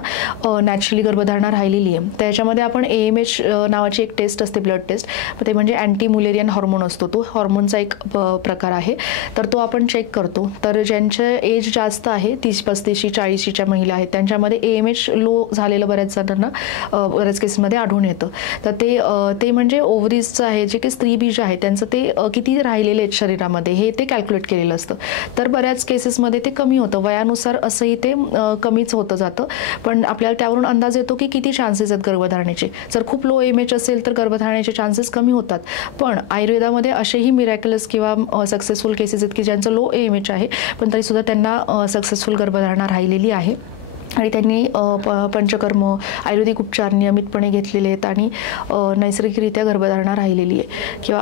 नॅचरली गर्भधारणा राहिलेली आहे. त्याच्यामध्ये आपण AMH नावाची एक टेस्ट असते, ब्लड टेस्ट, ते म्हणजे अँटी मुलेरियन हॉर्मोन असतो, तो हॉर्मोनचा एक प्रकार आहे. तर तो आपण चेक करतो. तर ज्यांचे एज जास्त आहे 30-35 40च्या महिला आहेत त्यांच्यामध्ये AMH लो झालेलं बऱ्याच जणांना बऱ्याच केसेसमध्ये आढळून येतं. तर ते म्हणजे ओव्हरीजचं आहे, जे काही स्त्री बीज आहे त्यांचं ते किती राहिलेले आहेत शरीरामध्ये हे ते कॅल्क्युलेट सिलेक्ट केलेलं असतं. तर बऱ्याच केसेसमध्ये ते कमी होतं, वयानुसार असंही ते कमीच होतं जातं. पण आपल्याला त्यावरून अंदाज येतो की किती चान्सेस आहेत गर्भधारणेचे. जर खूप लो एमएच असेल तर गर्भधारणेचे चान्सेस कमी होतात. पण आयुर्वेदामध्ये असेही मिरॅक्युलस किंवा सक्सेसफुल केसेस आहेत की ज्यांचं लो एमएच आहे पण तरीसुद्धा त्यांना सक्सेसफुल गर्भधारणा राहिलेली आहे आणि त्यांनी पंचकर्म आयुर्वेदिक उपचार नियमितपणे घेतलेले आहेत आणि नैसर्गिकरित्या गर्भधारणा राहिलेली आहे. किंवा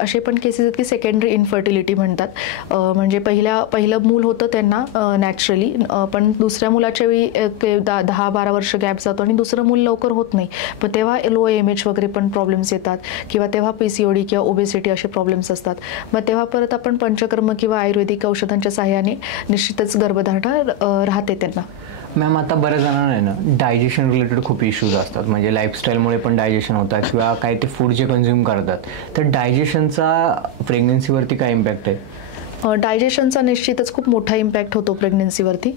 असे पण केसेस आहेत की सेकंडरी इन्फर्टिलिटी म्हणतात, म्हणजे पहिलं मूल होतं त्यांना नॅचरली, पण दुसऱ्या मुलाच्या वेळी 10-12 वर्ष गॅप जातो आणि दुसरं मूल लवकर होत नाही. पण तेव्हा लो एमएच वगैरे पण प्रॉब्लेम्स येतात किंवा तेव्हा PCOD किंवा ओबेसिटी असे प्रॉब्लेम्स असतात. मग तेव्हा परत आपण पंचकर्म किंवा आयुर्वेदिक औषधांच्या सहाय्याने निश्चितच गर्भधारणा राहते त्यांना. मॅम, आता बऱ्याच जणांना आहे ना डायजेशन रिलेटेड खूप इश्यूज असतात, म्हणजे लाईफस्टाईलमुळे पण डायजेशन होतात किंवा काय ते फूड जे कन्झ्युम करतात, तर डायजेशनचा प्रेग्नन्सीवरती काय इम्पॅक्ट आहे? डायजेशनचा निश्चितच खूप मोठा इम्पॅक्ट होतो प्रेग्नन्सीवरती.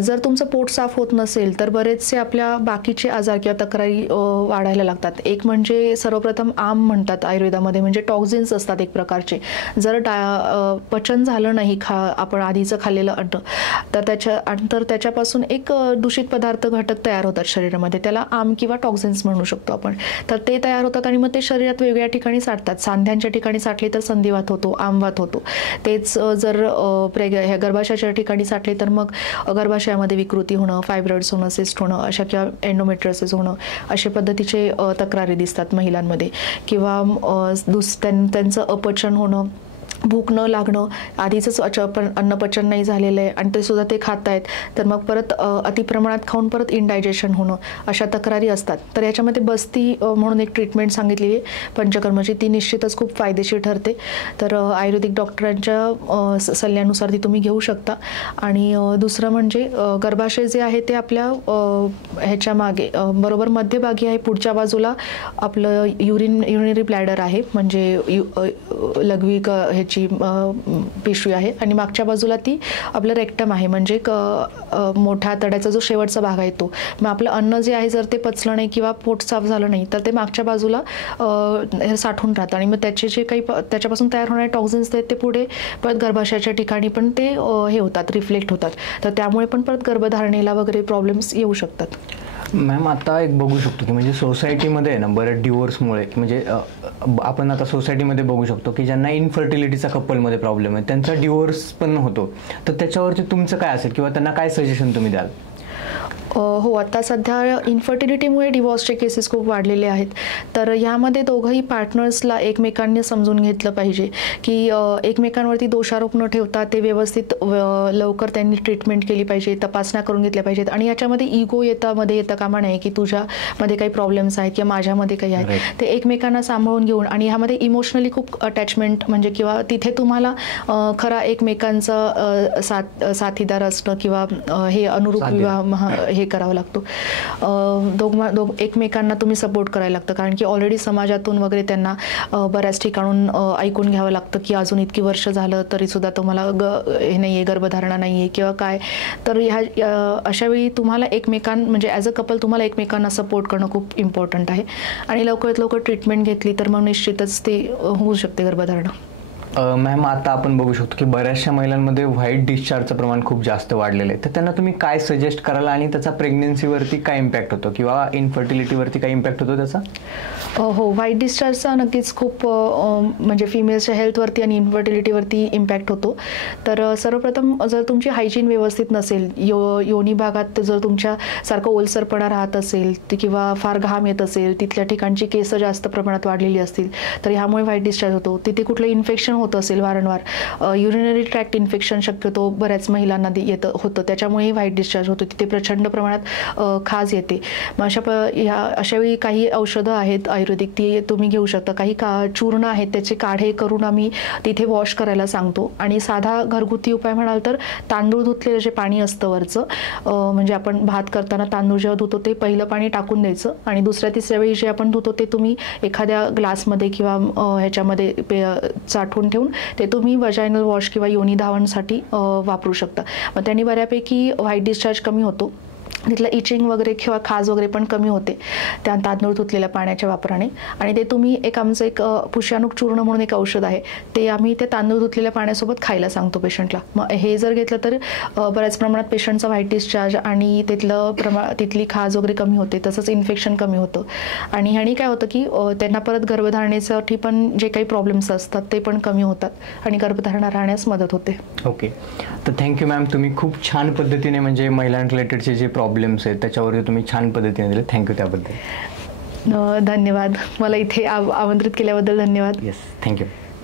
जर तुमचं पोट साफ होत नसेल तर बरेचसे आपल्या बाकीचे आजार किंवा तक्रारी वाढायला लागतात. एक म्हणजे सर्वप्रथम आम म्हणतात आयुर्वेदामध्ये, म्हणजे टॉक्झिन्स असतात एक प्रकारचे. जर पचन झालं नाही आपण आधीचं खाल्लेलं अन्न तर त्याच्यापासून एक दूषित पदार्थ घटक तयार होतात शरीरामध्ये, त्याला आम किंवा टॉक्झिन्स म्हणू शकतो आपण. तर ते तयार होतात आणि मग ते शरीरात वेगवेगळ्या ठिकाणी साठतात. सांध्यांच्या ठिकाणी साठले तर संधिवात होतो, आमवात होतो. तेच जर गर्भाशयाच्या ठिकाणी साठले तर मग गर्भाशयामध्ये विकृती होणं, फायब्रॉइड्स होणं, सिस्ट होणं अशा किंवा एंडोमेट्रियोसिस होणं अशा पद्धतीचे तक्रारी दिसतात महिलांमध्ये. किंवा त्यांचं अपचन होणं, भूक न लागणं, आधीच अन्नपचन नाही झालेलं आहे आणि ते सुद्धा ते खात आहेत तर मग परत अतिप्रमाणात खाऊन परत इनडायजेशन होणं अशा तक्रारी असतात. तर याच्यामध्ये बस्ती म्हणून एक ट्रीटमेंट सांगितलेली आहे पंचकर्माची, ती निश्चितच खूप फायदेशीर ठरते. तर आयुर्वेदिक डॉक्टरांच्या सल्ल्यानुसार ती तुम्ही घेऊ शकता. आणि दुसरं म्हणजे गर्भाशय जे आहे ते आपल्या ह्याच्या मागे बरोबर मध्यभागी आहे, पुढच्या बाजूला आपलं युरिनरी ब्लॅडर आहे, म्हणजे लघवी ह्याची पिशवी आहे आणि मागच्या बाजूला ती आपलं रेक्टम आहे, म्हणजे मोठ्या आतड्याचा जो शेवटचा भाग आहे तो. मग आपलं अन्न जे आहे जर ते पचलं नाही किंवा पोट साफ झालं नाही तर ते मागच्या बाजूला साठून राहतं आणि मग त्याचे जे काही त्याच्यापासून तयार होणारे टॉक्झिन्स आहेत ते पुढे परत गर्भाशयाच्या ठिकाणी पण ते हे होतात, रिफ्लेक्ट होतात. तर त्यामुळे पण परत गर्भधारणेला वगैरे प्रॉब्लेम्स येऊ शकतात. मॅम, आता एक बघू शकतो की म्हणजे सोसायटीमध्ये आहे ना बऱ्याच डिवोर्समुळे, म्हणजे आपण आता सोसायटीमध्ये बघू शकतो की ज्यांना इनफर्टिलिटीचा कपलमध्ये प्रॉब्लेम आहे त्यांचा डिवोर्स पण होतो. तर त्याच्यावरती तुमचं काय असेल किंवा त्यांना काय सजेशन तुम्ही द्याल? हो, आता सध्या इन्फर्टिलिटीमुळे डिवॉर्सचे केसेस खूप वाढलेले आहेत. तर ह्यामध्ये दोघंही पार्टनर्सला एकमेकांनी समजून घेतलं पाहिजे की एकमेकांवरती दोषारोप न ठेवता ते व्यवस्थित लवकर त्यांनी ट्रीटमेंट केली पाहिजे, तपासण्या करून घेतल्या पाहिजेत. आणि याच्यामध्ये इगो मध्ये येता कामा नये की तुझ्यामध्ये काही प्रॉब्लेम्स आहेत किंवा माझ्यामध्ये काही आहेत. ते एकमेकांना सांभाळून घेऊन आणि ह्यामध्ये इमोशनली खूप अटॅचमेंट म्हणजे किंवा तिथे तुम्हाला खरा एकमेकांचा साथीदार असणं किंवा हे अनुरूप विवाह हे करावा लागतो. एकमेकांना तुम्ही सपोर्ट करायला लागतं, कारण की ऑलरेडी समाजातून वगैरे त्यांना बऱ्याच ठिकाणून ऐकून घ्यावं लागतं की अजून इतकी वर्ष झालं तरी सुद्धा तुम्हाला हे नाही आहे, गर्भधारणा नाही आहे किंवा काय. तर अशा वेळी तुम्हाला म्हणजे ॲज अ कपल तुम्हाला एकमेकांना सपोर्ट करणं खूप इम्पॉर्टंट आहे. आणि लवकरात लवकर ट्रीटमेंट घेतली तर मग निश्चितच ते होऊ शकते गर्भधारणा. मॅम, आता आपण बघू शकतो की बऱ्याचशा महिलांमध्ये व्हाईट डिस्चार्जचं प्रमाण खूप जास्त वाढलेलं आहे. तर त्यांना तुम्ही काय सजेस्ट कराल आणि त्याचा प्रेग्नन्सीवरती काय इम्पॅक्ट होतो किंवा इन्फर्टिलिटीवरती काय इम्पॅक्ट होतो त्याचा? हो, व्हाईट डिस्चार्जचा नक्कीच खूप म्हणजे फिमेल्सच्या हेल्थवरती आणि इन्फर्टिलिटीवरती इम्पॅक्ट होतो. तर सर्वप्रथम जर तुमची हायजीन व्यवस्थित नसेल, योनी भागात जर तुमच्यासारखं ओलसरपणा राहत असेल किंवा फार घाम येत असेल, तिथल्या ठिकाणची केस जास्त प्रमाणात वाढलेली असतील तर ह्यामुळे व्हाईट डिस्चार्ज होतो. तिथे कुठलं इन्फेक्शन होत असेल वारंवार, युरिनरी ट्रॅक्ट इन्फेक्शन शक्यतो बऱ्याच महिलांना होतं, त्याच्यामुळेही व्हाईट डिस्चार्ज होतो. तिथे प्रचंड प्रमाणात खाज येते. मग अशा वेळी काही औषधं आहेत आयुर्वेदिक, ती तुम्ही घेऊ शकता. काही चूर्ण आहेत त्याचे काढे करून आम्ही तिथे वॉश करायला सांगतो. आणि साधा घरगुती उपाय म्हणाल तर तांदूळ धुतलेलं जे पाणी असतं वरचं, म्हणजे आपण भात करताना तांदूळ जेव्हा धुतो ते पहिलं पाणी टाकून द्यायचं आणि दुसऱ्या तिसऱ्या वेळी जे आपण धुतो ते तुम्ही एखाद्या ग्लासमध्ये किंवा ह्याच्यामध्ये साठवून ठेवून ते तुम्ही वजायनल वॉश किंवा योनी धावणसाठी वापरू शकता. मग त्यांनी बऱ्यापैकी व्हाईट डिस्चार्ज कमी होतो. तिथलं इचिंग वगैरे किंवा खाज वगैरे पण कमी होते त्या तांदूळ धुतलेल्या पाण्याच्या वापराने. आणि ते तुम्ही आमचं एक पुष्याणूक चूर्ण म्हणून एक औषध आहे, ते आम्ही ते तांदूळ धुतलेल्या पाण्यासोबत खायला सांगतो पेशंटला. मग हे जर घेतलं तर बऱ्याच प्रमाणात पेशंटचा व्हाईट डिस्चार्ज आणि तिथली खाज वगैरे कमी होते, तसंच इन्फेक्शन कमी होतं. आणि ह्यानी काय होतं की त्यांना परत गर्भधारणेसाठी पण जे काही प्रॉब्लेम्स असतात ते पण कमी होतात आणि गर्भधारणा राहण्यास मदत होते. ओके, तर थँक्यू मॅम. तुम्ही खूप छान पद्धतीने म्हणजे महिलां रिलेटेडचे जे प्रॉब्लेम्स आहेत त्याच्यावरती तुम्ही छान पद्धतीने दिले. थँक्यू त्याबद्दल. धन्यवाद. मला इथे आमंत्रित केल्याबद्दल धन्यवाद. Yes, thank you.